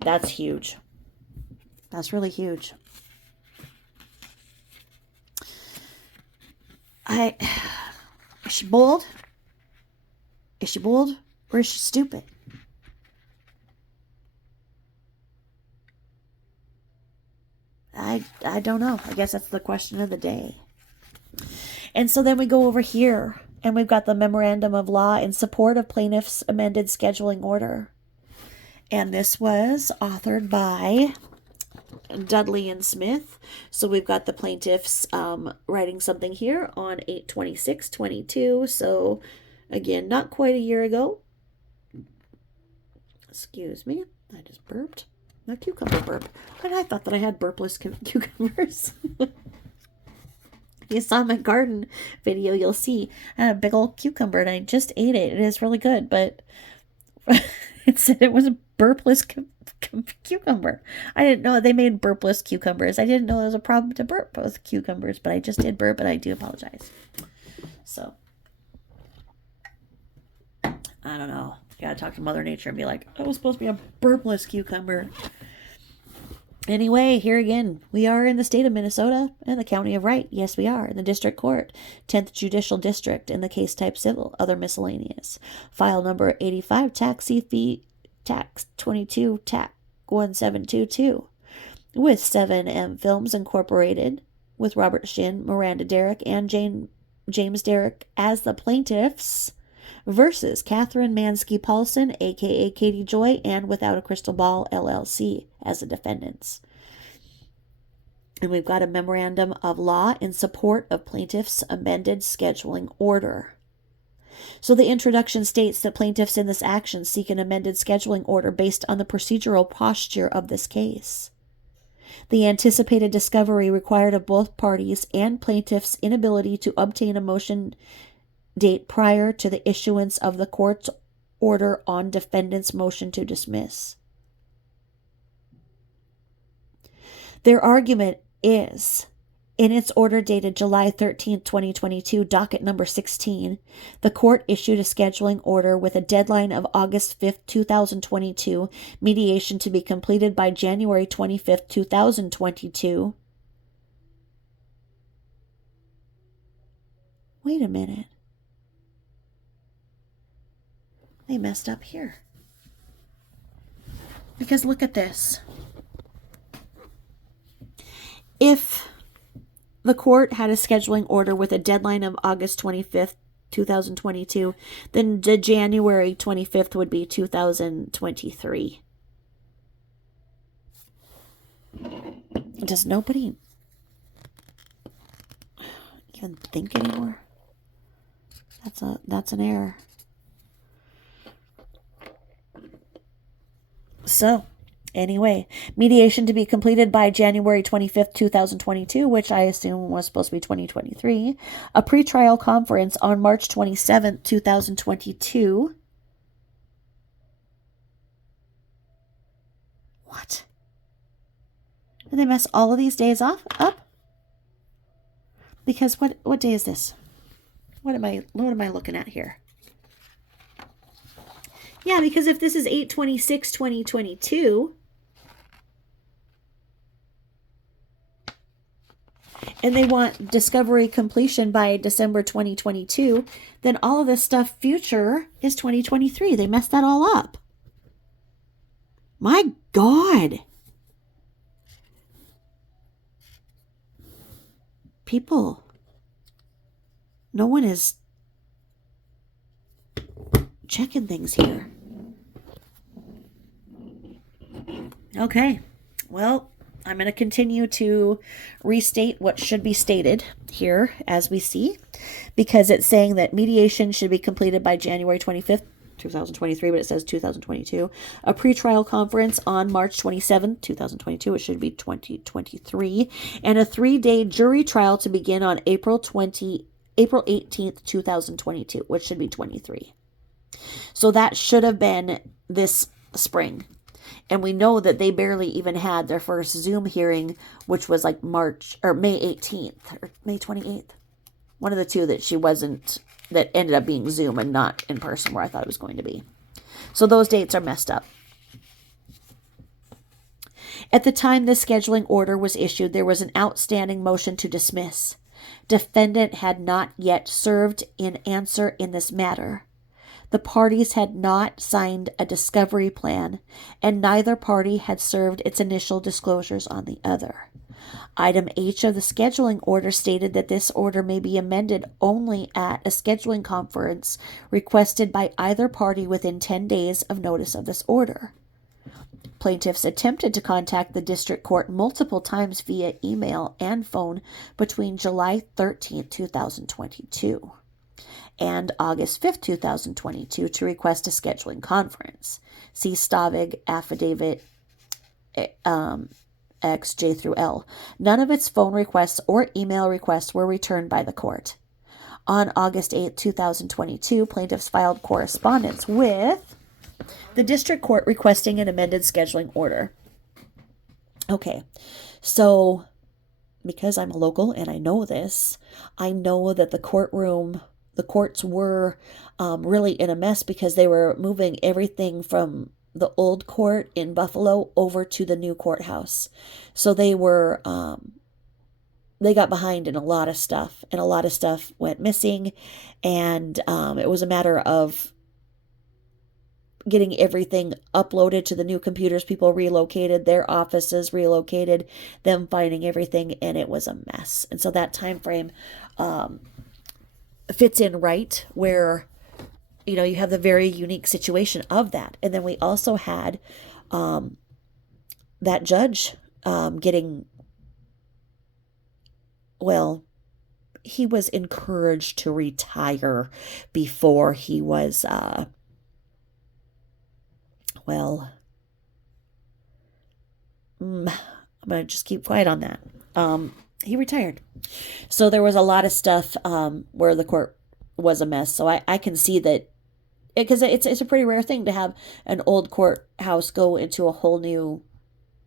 That's huge. That's really huge. Is she bold? Is she bold or is she stupid? I don't know. I guess that's the question of the day. And so then we go over here and we've got the Memorandum of Law in support of plaintiff's amended scheduling order. And this was authored by Dudley and Smith. So we've got the plaintiffs writing something here on 8/26/22. So again, not quite a year ago. Excuse me. I just burped. A cucumber burp. And I thought that I had burpless cucumbers. If you saw my garden video, you'll see I had a big old cucumber and I just ate it. It is really good, but it said it was a burpless cucumber. I didn't know they made burpless cucumbers. I didn't know there was a problem to burp with cucumbers, but I just did burp and I do apologize. So, I don't know. You gotta talk to Mother Nature and be like, I was supposed to be a burpless cucumber. Anyway, here again, we are in the state of Minnesota and the county of Wright. Yes, we are in the district court, 10th Judicial District, in the case type civil, other miscellaneous. File number 85, tax fee, tax 22, tax 1722, with 7M Films Incorporated, with Robert Shin, Miranda Derrick, and James Derrick as the plaintiffs, versus Catherine Mansky Paulson, a.k.a. Katie Joy, and Without a Crystal Ball, LLC, as the defendants. And we've got a memorandum of law in support of plaintiffs' amended scheduling order. So the introduction states that plaintiffs in this action seek an amended scheduling order based on the procedural posture of this case. The anticipated discovery required of both parties and plaintiffs' inability to obtain a motion date prior to the issuance of the court's order on defendant's motion to dismiss. Their argument is, in its order dated July 13, 2022, docket number 16, the court issued a scheduling order with a deadline of August 5, 2022, mediation to be completed by January 25, 2022. Wait a minute. They messed up here. Because look at this. If the court had a scheduling order with a deadline of August 25th, 2022, then the January 25th would be 2023. Does nobody even think anymore? That's an error. So, anyway, mediation to be completed by January 25th, 2022, which I assume was supposed to be 2023. A pretrial conference on March 27th, 2022. What? Did they mess all of these days up? Because what day is this? What am I looking at here? Yeah, because if this is 8/26/2022, and they want discovery completion by December 2022, then all of this stuff future is 2023. They messed that all up. My God. People, no one is checking things here. Okay, well, I'm going to continue to restate what should be stated here as we see, because it's saying that mediation should be completed by January 25th, 2023, but it says 2022. A pretrial conference on March 27th, 2022. It should be 2023. And a 3-day jury trial to begin on April 18th, 2022, which should be 23. So that should have been this spring. And we know that they barely even had their first Zoom hearing, which was like May 18th or May 28th. One of the two that ended up being Zoom and not in person where I thought it was going to be. So those dates are messed up. At the time this scheduling order was issued, there was an outstanding motion to dismiss. Defendant had not yet served in answer in this matter. The parties had not signed a discovery plan, and neither party had served its initial disclosures on the other. Item H of the scheduling order stated that this order may be amended only at a scheduling conference requested by either party within 10 days of notice of this order. Plaintiffs attempted to contact the district court multiple times via email and phone between July 13, 2022. and August 5th, 2022 to request a scheduling conference. See Stavig Affidavit X, J through L. None of its phone requests or email requests were returned by the court. On August 8th, 2022, plaintiffs filed correspondence with the district court requesting an amended scheduling order. Okay, so because I'm a local and I know this, I know that the courts were really in a mess because they were moving everything from the old court in Buffalo over to the new courthouse. So they were, they got behind in a lot of stuff, and a lot of stuff went missing. And it was a matter of getting everything uploaded to the new computers. People relocated, their offices relocated, them finding everything, and it was a mess. And so that time frame fits in right where, you know, you have the very unique situation of that. And then we also had that judge getting, well, he was encouraged to retire before he was, I'm going to just keep quiet on that. He retired. So there was a lot of stuff where the court was a mess. So I can see that, because it's a pretty rare thing to have an old courthouse go into a whole new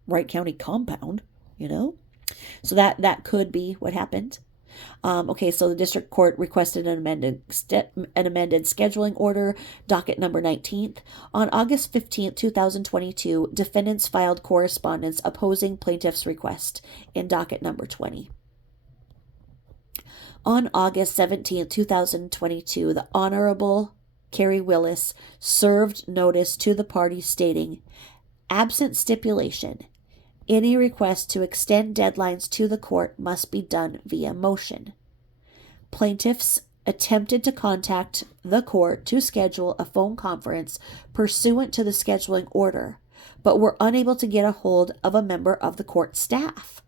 Wright County compound, you know? So that could be what happened. Okay, so the district court requested an amended scheduling order, docket number 19th. On August 15th, 2022, defendants filed correspondence opposing plaintiff's request in docket number 20. On August 17th, 2022, the Honorable Carrie Willis served notice to the parties stating, absent stipulation, any request to extend deadlines to the court must be done via motion. Plaintiffs attempted to contact the court to schedule a phone conference pursuant to the scheduling order, but were unable to get a hold of a member of the court staff.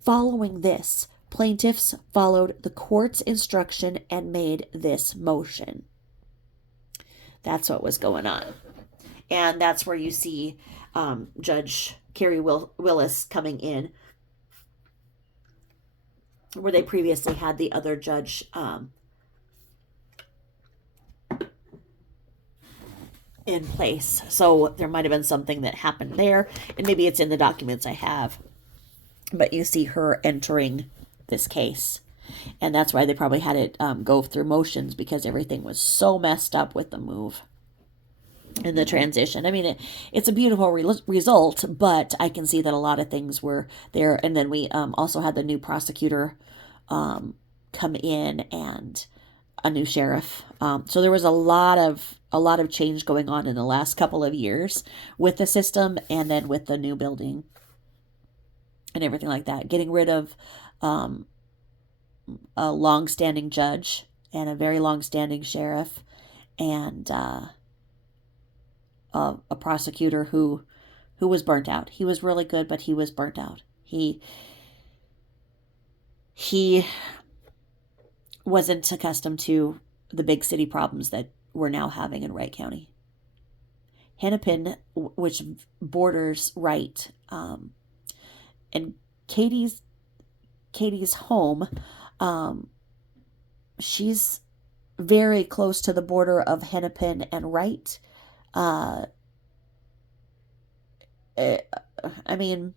Following this, plaintiffs followed the court's instruction and made this motion. That's what was going on. And that's where you see Judge Carrie Willis coming in, where they previously had the other judge in place. So there might have been something that happened there, and maybe it's in the documents I have. But you see her entering this case. And that's why they probably had it go through motions, because everything was so messed up with the move and the transition. I mean, it's a beautiful result, but I can see that a lot of things were there. And then we also had the new prosecutor come in, and a new sheriff. So there was a lot of change going on in the last couple of years with the system, and then with the new building and everything like that. Getting rid of a long-standing judge and a very long-standing sheriff, and a prosecutor who was burnt out. He was really good, but he was burnt out. He wasn't accustomed to the big city problems that we're now having in Wright County. Hennepin, which borders Wright, and Katie's home, she's very close to the border of Hennepin and Wright. I mean,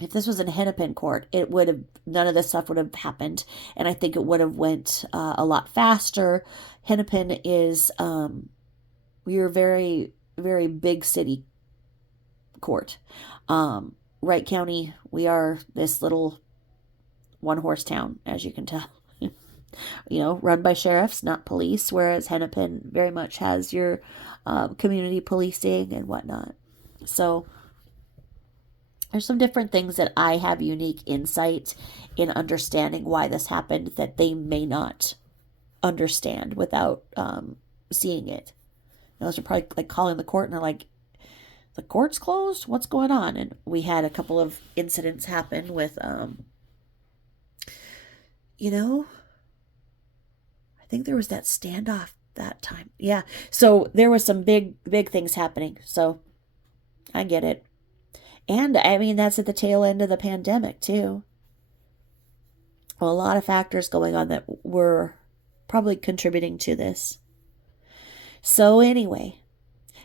if this was in Hennepin court, none of this stuff would have happened, and I think it would have went a lot faster. Hennepin is we're very, very big city court. Wright County, we are this little one-horse town, as you can tell. Run by sheriffs, not police, whereas Hennepin very much has your community policing and whatnot. So there's some different things that I have unique insight in understanding why this happened that they may not understand without seeing it. Those are probably like calling the court and they're like, the court's closed? What's going on? And we had a couple of incidents happen with, I think there was that standoff that time. Yeah. So there was some big things happening. So I get it. And I mean, that's at the tail end of the pandemic too. Well, a lot of factors going on that were probably contributing to this. So anyway,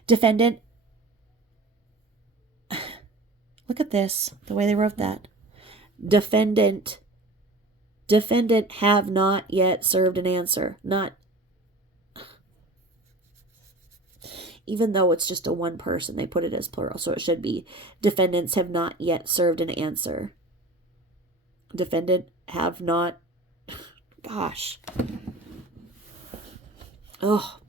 defendant, look at this, the way they wrote that. Defendant have not yet served an answer. Not, even though it's just a one person, they put it as plural, so it should be defendants have not yet served an answer. Defendant have not, gosh. Oh,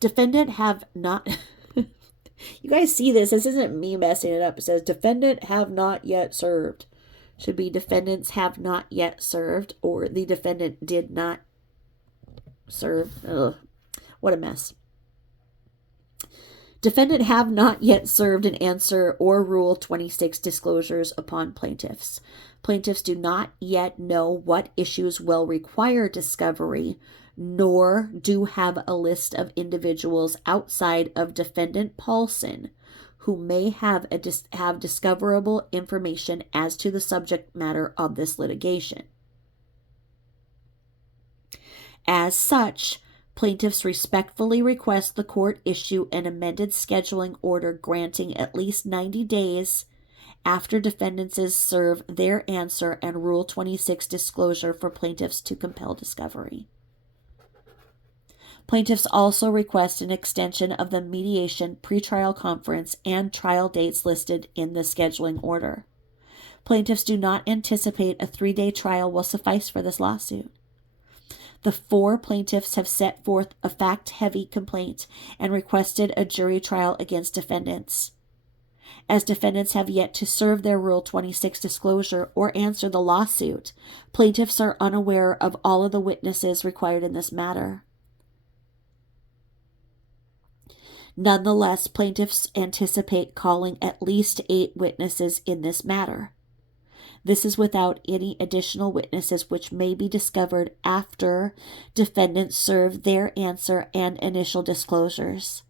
defendant have not, you guys see this isn't me messing it up. It says defendant have not yet served. Should be defendants have not yet served, or the defendant did not serve. Ugh, what a mess. Defendant have not yet served an answer or Rule 26 disclosures upon plaintiffs. Plaintiffs do not yet know what issues will require discovery, nor do have a list of individuals outside of Defendant Paulson who may have discoverable information as to the subject matter of this litigation. As such, plaintiffs respectfully request the court issue an amended scheduling order granting at least 90 days after defendants serve their answer and Rule 26 disclosure for plaintiffs to compel discovery. Plaintiffs also request an extension of the mediation, pretrial conference, and trial dates listed in the scheduling order. Plaintiffs do not anticipate a 3-day trial will suffice for this lawsuit. The 4 plaintiffs have set forth a fact-heavy complaint and requested a jury trial against defendants. As defendants have yet to serve their Rule 26 disclosure or answer the lawsuit, plaintiffs are unaware of all of the witnesses required in this matter. Nonetheless, plaintiffs anticipate calling at least 8 witnesses in this matter. This is without any additional witnesses which may be discovered after defendants serve their answer and initial disclosures.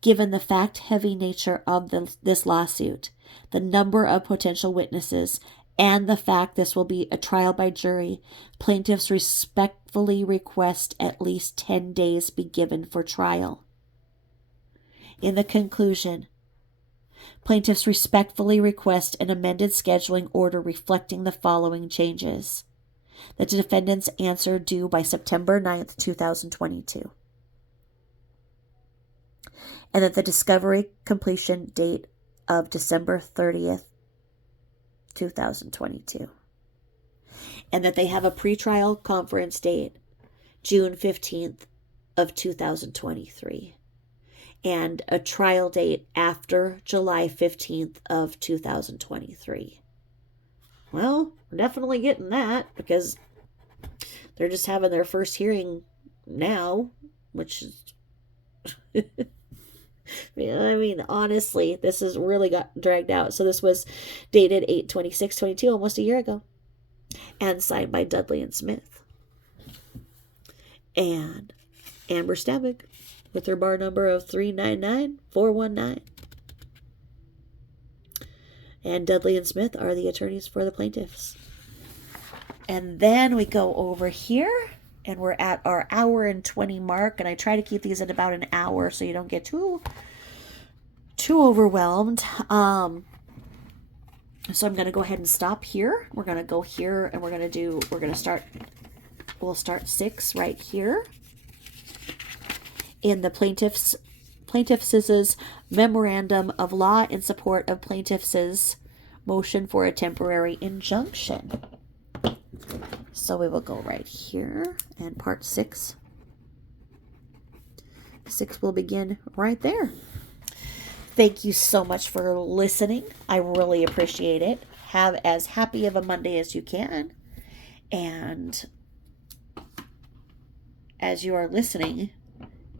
Given the fact-heavy nature of this lawsuit, the number of potential witnesses, and the fact this will be a trial by jury, plaintiffs respectfully request at least 10 days be given for trial. In the conclusion, plaintiffs respectfully request an amended scheduling order reflecting the following changes. The defendant's answer due by September 9th, 2022. And that the discovery completion date of December 30th, 2022. And that they have a pretrial conference date, June 15th of 2023. And a trial date after July 15th of 2023. Well, we're definitely getting that because They're just having their first hearing now, which is, I mean, honestly, this has really got dragged out. So this was dated 8/26/22, almost a year ago, and signed by Dudley and Smith and Amber Stabick with her bar number of 399419. And Dudley and Smith are the attorneys for the plaintiffs. And then we go over here, and we're at our hour and 20 mark, and I try to keep these at about an hour so you don't get too overwhelmed. So I'm going to go ahead and stop here. We're going to go here, and we'll start 6 right here in the plaintiff's memorandum of law in support of plaintiff's motion for a temporary injunction. So we will go right here, and part 6. 6 will begin right there. Thank you so much for listening. I really appreciate it. Have as happy of a Monday as you can. And as you are listening,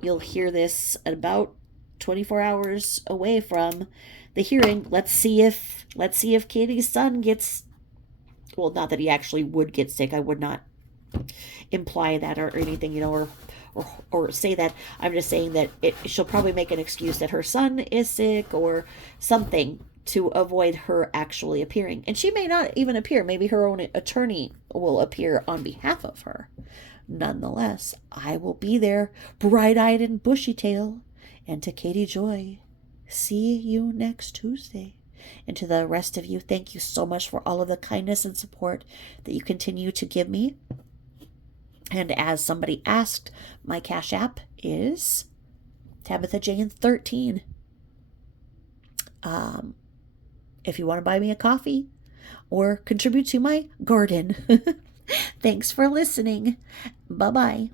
you'll hear this at about 24 hours away from the hearing. Let's see if Katie's son gets, well, not that he actually would get sick. I would not imply that or anything, or say that. I'm just saying that she'll probably make an excuse that her son is sick or something to avoid her actually appearing. And she may not even appear. Maybe her own attorney will appear on behalf of her. Nonetheless, I will be there, bright-eyed and bushy-tailed. And to Katie Joy, see you next Tuesday. And to the rest of you, thank you so much for all of the kindness and support that you continue to give me. And as somebody asked, my Cash App is Tabitha Jane 13. If you want to buy me a coffee or contribute to my garden. Thanks for listening. Bye-bye.